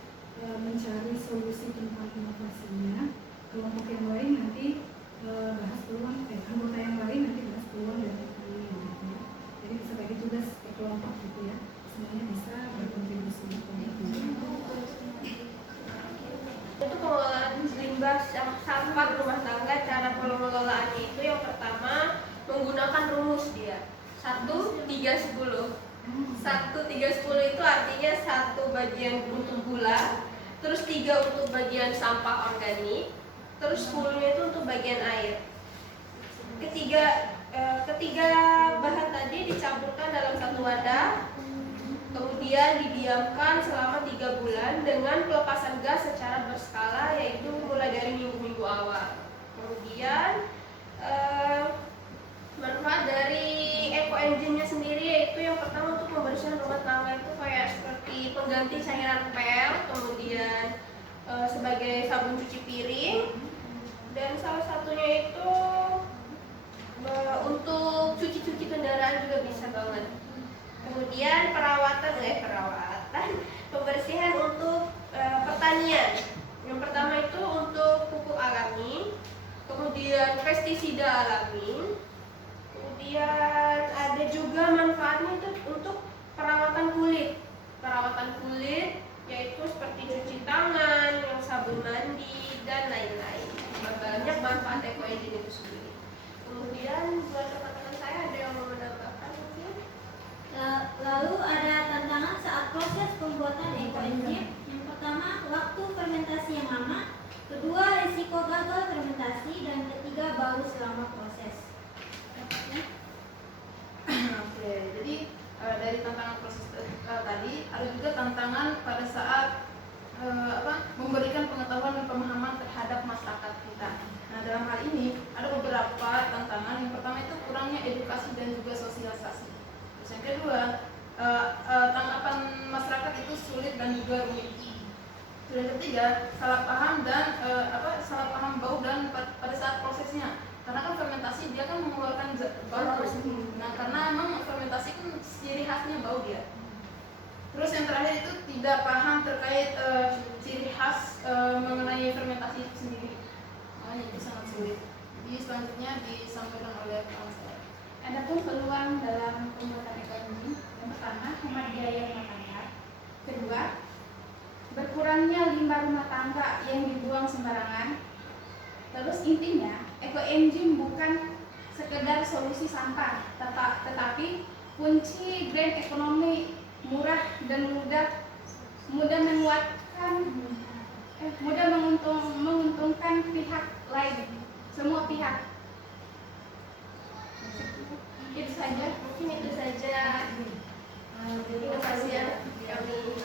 mencari solusi tentang inovasinya, kelompok yang lain nanti bahas peluang, anggota yang lain nanti bahas peluang dan tantangannya gitu ya. Jadi bisa bagi tugas ke kelompok gitu ya. Semuanya bisa berkontribusi di kelompoknya. Itu pengelolaan limbah sampah rumah tangga. Cara pengelolaannya itu yang pertama menggunakan rumus dia. 1 1, 3, 10. 1, 3, 10 itu artinya 1 bagian untuk gula, terus 3 untuk bagian sampah organik, terus 10-nya itu untuk bagian air. Ketiga bahan tadi dicampurkan dalam satu wadah, kemudian didiamkan selama 3 bulan dengan pelepasan gas secara berskala, yaitu mulai dari minggu-minggu awal. Kemudian manfaat dari eco engine-nya sendiri yaitu yang pertama untuk membersihkan rumah tangga itu kayak seperti pengganti cairan pel, kemudian sebagai sabun cuci piring, dan salah satunya itu untuk cuci-cuci kendaraan juga bisa banget. Kemudian perawatan pembersihan untuk pertanian. Yang pertama itu untuk pupuk alami, kemudian pestisida alami, kemudian ada juga manfaatnya itu untuk perawatan kulit. Perawatan kulit yaitu seperti cuci tangan, yang sabun mandi, dan lain-lain. Banyak manfaat eco engine itu sendiri. Kemudian buat rekan-rekan saya ada yang mau menambahkan mungkin? Lalu ada tantangan saat proses pembuatan eco engine. Yang pertama, waktu fermentasi yang lama. Kedua, risiko gagal fermentasi. Dan ketiga, bau selama proses. Oke, jadi dari tantangan proses tadi ada juga tantangan pada saat memberikan pengetahuan dan pemahaman terhadap masyarakat kita. Nah, dalam hal ini ada beberapa tantangan. Yang pertama itu kurangnya edukasi dan juga sosialisasi. Terus yang kedua, tanggapan masyarakat itu sulit dan juga rumit. Terus yang ketiga, salah paham dan salah paham bau dan pada saat prosesnya. Karena kan fermentasi dia kan mengeluarkan bau. Nah, karena emang fermentasi kan ciri khasnya bau dia. Terus yang terakhir itu tidak paham terkait ciri khas mengenai fermentasi itu sendiri. Makanya itu sangat sulit. Jadi selanjutnya disampaikan oleh kawan saya. Adapun peluang dalam pembuatan eco engine, yang pertama, hemat biaya rumah tangga. Kedua, berkurangnya limbah rumah tangga yang dibuang sembarangan. Terus intinya, eco engine bukan sekedar solusi sampah, tetapi kunci green economy murah dan mudah menguntungkan pihak lain, semua pihak. Itu saja, mungkin itu saja. Terima kasih ya kami.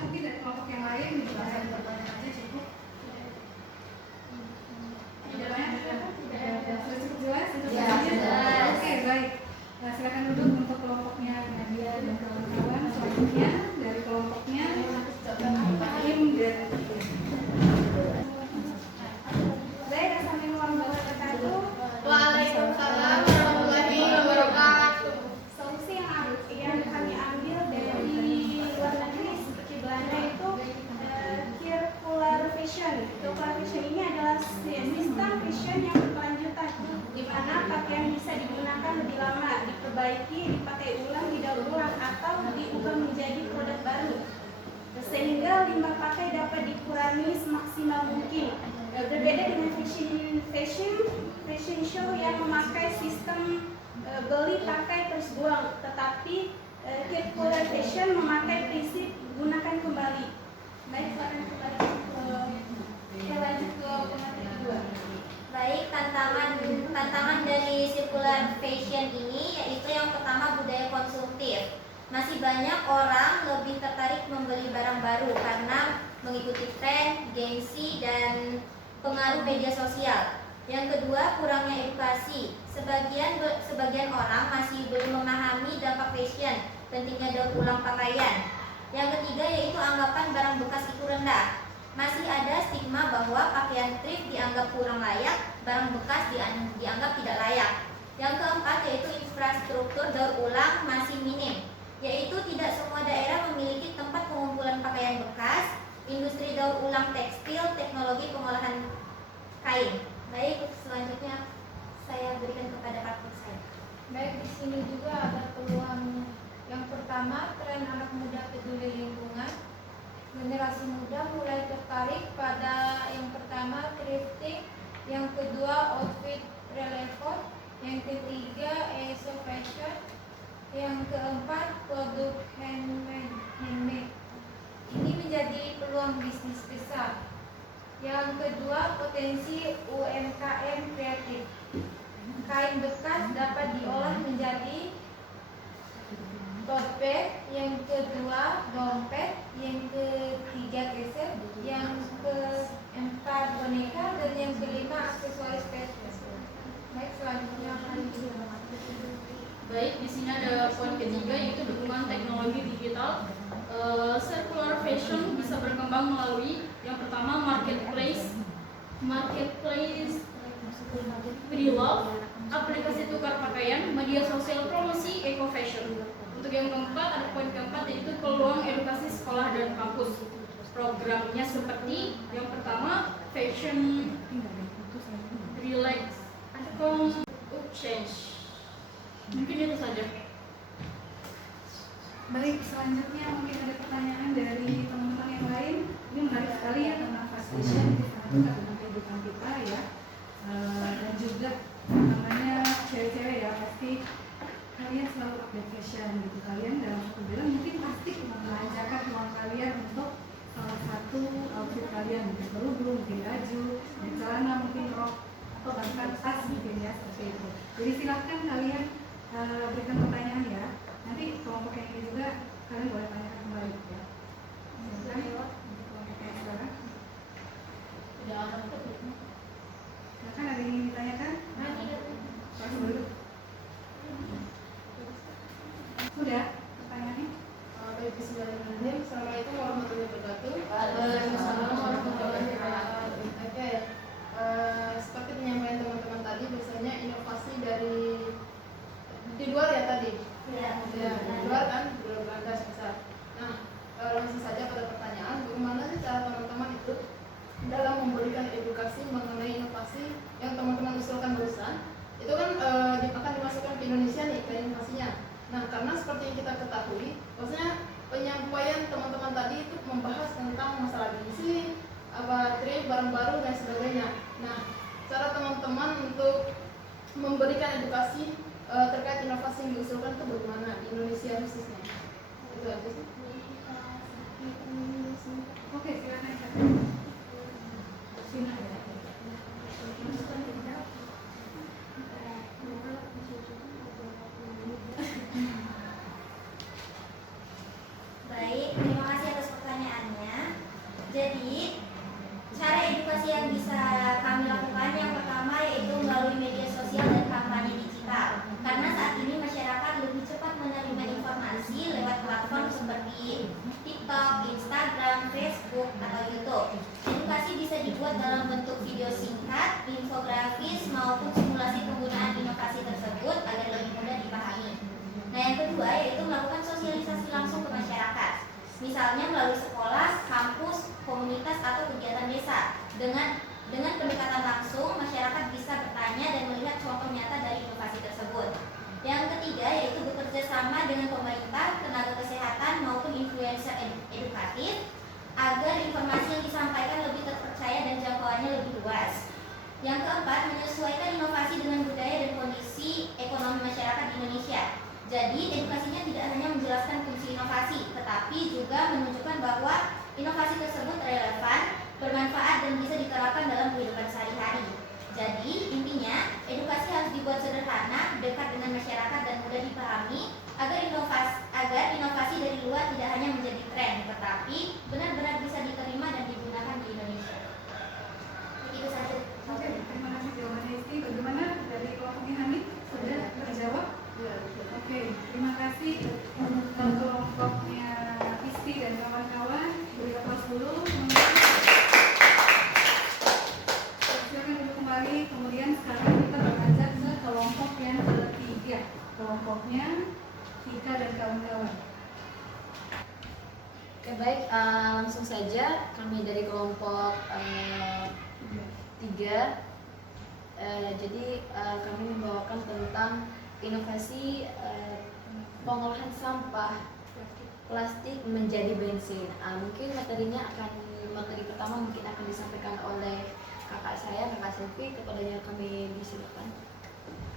Mungkin dari kelompok yang lain dijelaskan pertanyaan aja cukup. Tidak banyak, sudah cukup jelas untuk pertanyaannya? Oke, baik. Nah, silakan duduk untuk kelompoknya Nadia dan kawan-kawan. Selanjutnya dari kelompoknya Im dan baik. Assalamualaikum warahmatullahi wabarakatuh. Waalaikumsalam warahmatullahi wabarakatuh. Solusi yang kami ambil dari luar negeri seperti Belanda itu circular fashion. Circular fashion ini adalah sistem fashion yang berkelanjutan, di mana pakaian bisa digunakan lebih lama, diperbaiki, dipakai ulang, didaur ulang, atau diubah menjadi produk baru, sehingga limbah pakai dapat dikurangi semaksimal mungkin. Berbeda dengan fashion show yang memakai sistem beli, pakai, terus buang, tetapi circular fashion memakai prinsip gunakan kembali. Baik, silakan kita lanjut ke pemateri kedua. Baik, tantangan dari circular fashion ini yaitu yang pertama, budaya konsumtif. Masih banyak orang lebih tertarik membeli barang baru karena mengikuti tren, gengsi, dan pengaruh media sosial. Yang kedua, kurangnya edukasi. Sebagian orang masih belum memahami dampak fashion, pentingnya daur ulang pakaian. Yang ketiga yaitu anggapan barang bekas itu rendah. Masih ada stigma bahwa pakaian thrift dianggap kurang layak, barang bekas dianggap tidak layak. Yang keempat yaitu infrastruktur daur ulang masih minim, yaitu tidak semua daerah memiliki tempat pengumpulan pakaian bekas, industri daur ulang tekstil, teknologi pengolahan kain. Baik, selanjutnya saya berikan kepada partner saya. Baik, di sini juga ada peluangnya. Yang pertama, tren anak muda peduli lingkungan. Generasi muda mulai tertarik pada yang pertama thrifting, yang kedua outfit relevan, yang ketiga ESO fashion, yang keempat produk handmade. Ini menjadi peluang bisnis besar. Yang kedua, potensi UMKM kreatif. Kain bekas dapat diolah menjadi tote bag, yang kedua dompet, yang ketiga keset, yang keempat boneka, dan yang kelima aksesoris fashion. Baik, selanjutnya akan Baik, di sini ada poin ketiga yaitu dukungan teknologi digital. Circular fashion bisa berkembang melalui yang pertama marketplace, pre-love, aplikasi tukar pakaian, media sosial promosi, eco fashion. Untuk yang keempat, ada poin keempat yaitu peluang edukasi sekolah dan kampus. Programnya seperti yang pertama fashion relax change. Mungkin itu saja. Baik, selanjutnya mungkin ada pertanyaan dari teman-teman yang lain. Ini menarik sekali ya tentang fast fashion, itu dalam kehidupan kita ya. Dan juga namanya cewek-cewek ya, pasti kalian selalu update fashion gitu. Kalian dalam satu bulan mungkin pasti membelanjakan uang kalian untuk salah satu outfit kalian, mungkin kerudung, mungkin baju, mungkin celana, mungkin rok, atau bahkan tas mungkin ya, seperti itu. Jadi silahkan kalian berikan pertanyaan ya. Nanti kelompok yang ini juga kalian boleh tanyakan kembali ya. Silakan kelompok yang sekarang. Silakan, ada yang ingin ditanyakan? Pas dulu. Sudah pertanyaannya? Baik, bismillahirrahmanirrahim. Assalamualaikum warahmatullahi wabarakatuh. Waalaikumsalam warahmatullahi wabarakatuh. Oke, seperti penyampaian teman-teman tadi, biasanya inovasi di luar ya tadi. Ya, di luar kan, di luar Belanda besar. Nah, langsung saja pada pertanyaan, bagaimana sih cara teman-teman itu dalam memberikan edukasi mengenai inovasi yang teman-teman usulkan barusan? Itu kan akan dimasukkan ke Indonesia nih, ke inovasinya. Nah, karena seperti yang kita ketahui, maksudnya penyampaian teman-teman tadi itu membahas tentang masalah gizi, tren barang baru dan sebagainya. Nah, cara teman-teman untuk memberikan edukasi terkait inovasi yang diusulkan itu bagaimana di Indonesia khususnya? Itu aja sih. Oke, silakan. Baik, terima kasih atas pertanyaannya. Jadi, cara edukasi yang bisa kami lakukan yang pertama yaitu melalui media sosial dan kampanye digital. Karena saat ini masyarakat lebih cepat menerima informasi lewat platform seperti TikTok, Instagram, Facebook, atau YouTube. Edukasi bisa dibuat dalam bentuk video singkat, infografis, maupun simulasi penggunaan inovasi tersebut agar lebih mudah dipahami. Nah, yang kedua yaitu melakukan sosialisasi langsung ke masyarakat. Misalnya melalui sekolah, kampus, komunitas, atau kegiatan desa. Dengan pendekatan langsung, masyarakat bisa bertanya dan melihat contoh nyata dari inovasi tersebut. Yang ketiga yaitu bekerja sama dengan pemerintah, tenaga kesehatan, maupun influencer edukatif agar informasi yang disampaikan lebih terpercaya dan jangkauannya lebih luas. Yang keempat, menyesuaikan inovasi dengan budaya dan kondisi ekonomi masyarakat di Indonesia. Jadi, edukasinya tidak hanya menjelaskan fungsi inovasi, tetapi juga menunjukkan bahwa inovasi tersebut relevan, bermanfaat, dan bisa diterapkan dalam kehidupan sehari-hari. Jadi, intinya, edukasi harus dibuat sederhana, dekat dengan masyarakat, dan mudah dipahami, agar inovasi dari luar tidak hanya menjadi tren, tetapi benar-benar bisa diterima dan digunakan di Indonesia. Itu saja. Oke, terima kasih jawabannya Isti. Bagaimana dari kelompoknya Hamid? Sudah terjawab? Oke, terima kasih untuk kelompoknya Isti dan kawan-kawan. Beri aplaus dulu. Silakan duduk kembali. Kemudian sekarang kita beranjak ke kelompok yang ketiga. Kelompoknya Tika dan kawan-kawan. Oke, baik, langsung saja kami dari kelompok 3. Jadi kami membawakan tentang inovasi pengolahan sampah plastik menjadi bensin. Mungkin materi pertama mungkin akan disampaikan oleh kakak saya, kakak Selvi, kepadanya kami disilakan.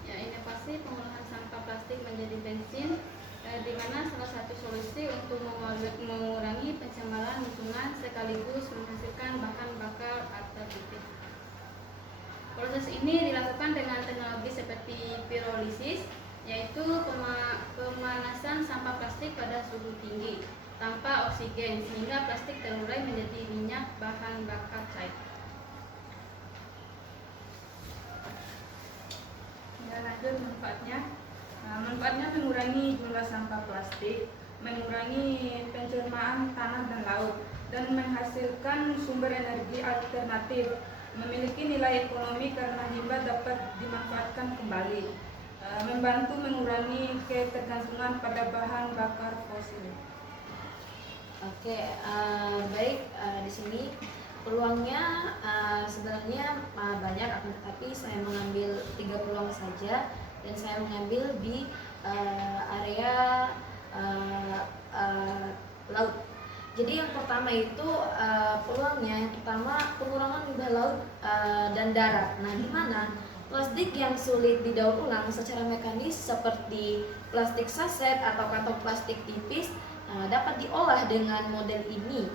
Ya, inovasi pengolahan sampah plastik menjadi bensin, di mana salah satu solusi untuk mengurangi pencemaran lingkungan sekaligus menghasilkan bahan bakar alternatif. Proses ini dilakukan dengan teknologi seperti pirolisis, yaitu pemanasan sampah plastik pada suhu tinggi tanpa oksigen sehingga plastik terurai menjadi minyak bahan bakar cair. Ya, lanjut manfaatnya. Manfaatnya mengurangi jumlah sampah plastik, mengurangi pencemaran tanah dan laut, dan menghasilkan sumber energi alternatif. Memiliki nilai ekonomi karena limbah dapat dimanfaatkan kembali. Membantu mengurangi ketergantungan pada bahan bakar fosil. Oke, baik, di sini peluangnya sebenarnya banyak, akan tetapi saya mengambil 3 peluang saja, dan saya mengambil di area laut. Jadi yang pertama itu peluangnya, yang pertama pengurangan limbah laut dan darat. Nah, di mana plastik yang sulit didaur ulang secara mekanis seperti plastik saset atau kantong plastik tipis dapat diolah dengan model ini.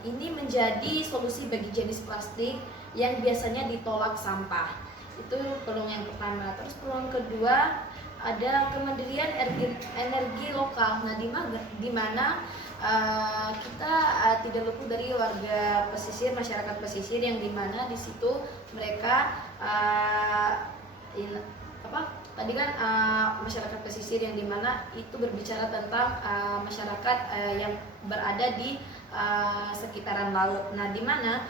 Ini menjadi solusi bagi jenis plastik yang biasanya ditolak sampah. Itu peluang yang pertama. Terus peluang kedua ada kemandirian energi lokal. Nah, di mana kita tidak luput dari warga pesisir, masyarakat pesisir, yang dimana di situ mereka tadi kan masyarakat pesisir yang dimana itu berbicara tentang masyarakat yang berada di sekitaran laut. Nah, dimana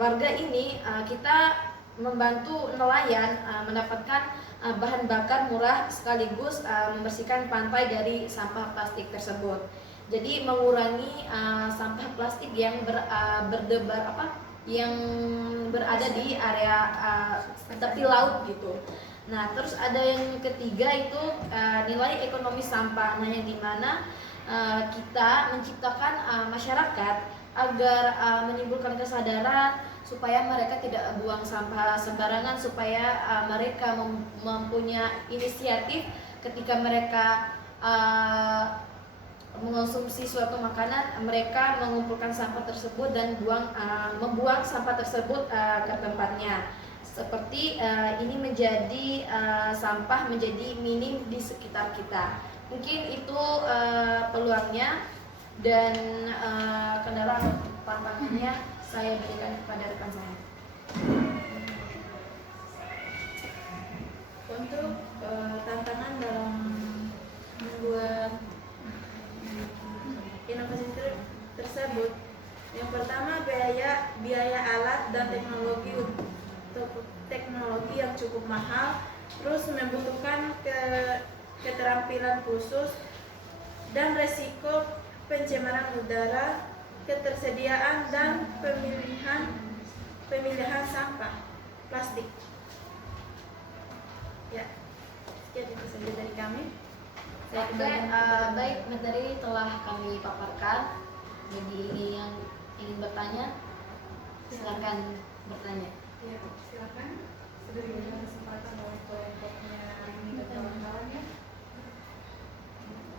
warga ini kita membantu nelayan mendapatkan bahan bakar murah sekaligus membersihkan pantai dari sampah plastik tersebut. Jadi mengurangi sampah plastik yang yang berada di area tepi laut gitu. Nah, terus ada yang ketiga itu nilai ekonomi sampah. Nah, yang dimana kita menciptakan masyarakat agar menimbulkan kesadaran supaya mereka tidak buang sampah sembarangan, supaya mereka mempunyai inisiatif ketika mereka mengonsumsi suatu makanan, mereka mengumpulkan sampah tersebut dan membuang sampah tersebut ke tempatnya. Seperti ini menjadi sampah menjadi minim di sekitar kita. Mungkin itu peluangnya, dan kendala atau tantangannya saya berikan kepada rekan saya. Untuk tantangan dalam membuat inovasi tersebut, yang pertama biaya alat dan teknologi yang cukup mahal, terus membutuhkan keterampilan khusus, dan resiko pencemaran udara, ketersediaan dan pemilihan sampah plastik. Ya, sekian itu saja dari kami. Baik, materi telah kami paparkan. Jadi yang ingin bertanya, silakan bertanya. Ya, silakan. Sudah diberikan kesempatan oleh kelompoknya ini dan kawan-kawannya.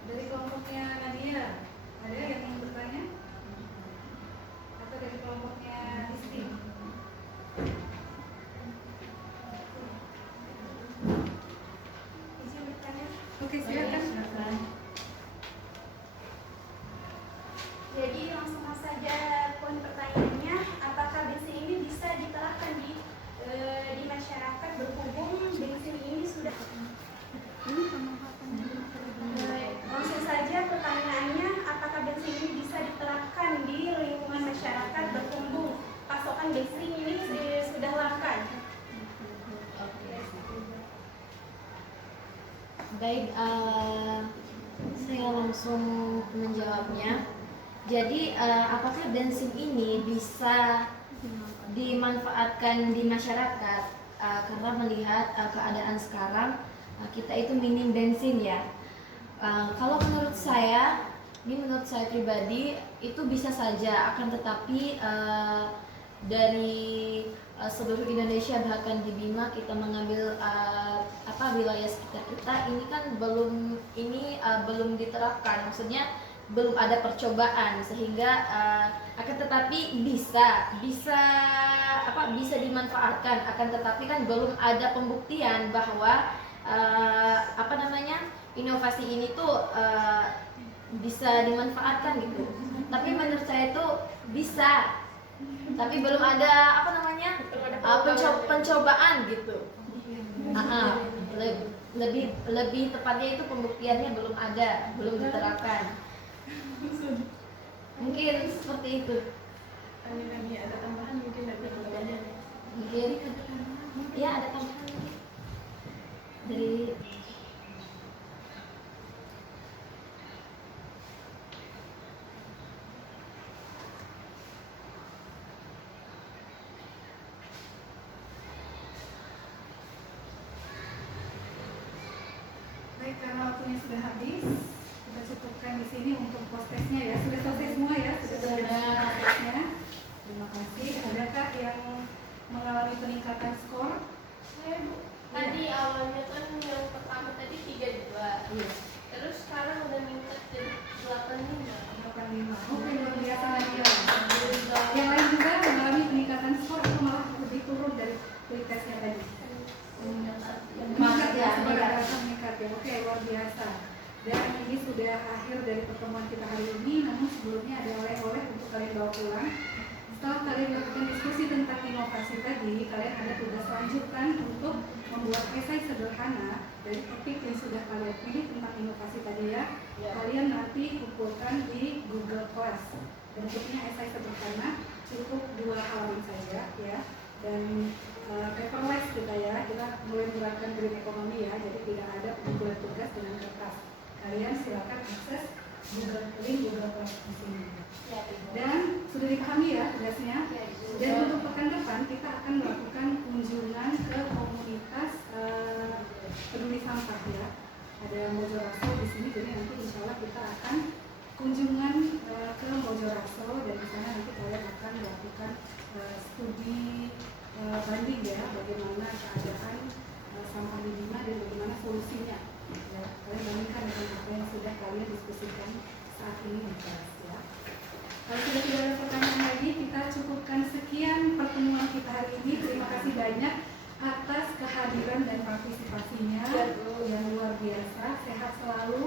Dari kelompoknya Nadia, ada yang ingin bertanya? Atau dari kelompoknya Isti? Izin bertanya? Oke, silakan. Jadi langsung saja poin pertanyaannya, apakah bensin ini bisa diterapkan di masyarakat berhubung bensin ini sudah langsung saja pertanyaannya, apakah bensin ini bisa diterapkan di lingkungan masyarakat berhubung pasokan bensin ini sudah langka? Baik, saya langsung menjawabnya. Jadi apakah bensin ini bisa dimanfaatkan di masyarakat? Karena melihat keadaan sekarang kita itu minim bensin ya. Kalau menurut saya pribadi itu bisa saja, akan tetapi dari seluruh Indonesia, bahkan di Bima kita mengambil wilayah sekitar kita ini kan belum diterapkan, maksudnya belum ada percobaan, sehingga akan tetapi bisa dimanfaatkan, akan tetapi kan belum ada pembuktian bahwa inovasi ini tuh bisa dimanfaatkan gitu. Tapi menurut saya itu bisa, tapi belum ada pencobaan gitu. Lebih tepatnya itu pembuktiannya belum ada, belum diterapkan. Mungkin seperti itu. Ada tambahan mungkin dari teman-teman. Mungkin ya ada tambahan lagi dari Baik, karena waktunya sudah habis, kita cukupkan di sini untuk post-testnya ya. Sudah selesai semua ya? Sudah post-testnya. Terima kasih. Adakah yang mengalami peningkatan skor? Saya Bu, tadi awalnya kan yang pertama tadi 32. Iya. Terus sekarang udah meningkat jadi 85. 85. Oke, luar biasa lagi ya. Yang lain juga mengalami peningkatan skor atau malah lebih turun dari tesnya tadi? Meningkat ya, meningkat ya. Oke, luar biasa. Dan ini sudah akhir dari pertemuan kita hari ini. Namun sebelumnya ada oleh-oleh untuk kalian bawa pulang. Setelah kalian melakukan diskusi tentang inovasi tadi, kalian ada tugas lanjutan untuk membuat esai sederhana dari topik yang sudah kalian pilih tentang inovasi tadi ya. Kalian nanti kumpulkan di Google Class. Bentuknya esai sederhana, cukup 2 halaman saja ya. Dan paperless kita ya, kita mulai menerapkan green economy ya, jadi tidak ada pengumpulan tugas dengan kertas. Kalian silakan akses Google Class di sini. Dan sudah dipahami ya tugasnya. Dan untuk pekan depan kita akan melakukan kunjungan ke komunitas peduli sampah ya. Ada Mojoraso di sini, jadi nanti insya Allah kita akan kunjungan ke Mojoraso, dan di sana nanti kalian akan melakukan studi banding ya, bagaimana keadaan sampah di Bima dan bagaimana solusinya ya. Kalian bandingkan dengan apa yang sudah kalian diskusikan saat ini di kelas ya. Kalau sudah tidak ada pertanyaan lagi, kita cukupkan sekian pertemuan kita hari ini. Terima kasih banyak atas kehadiran dan partisipasinya yang luar biasa. Sehat selalu,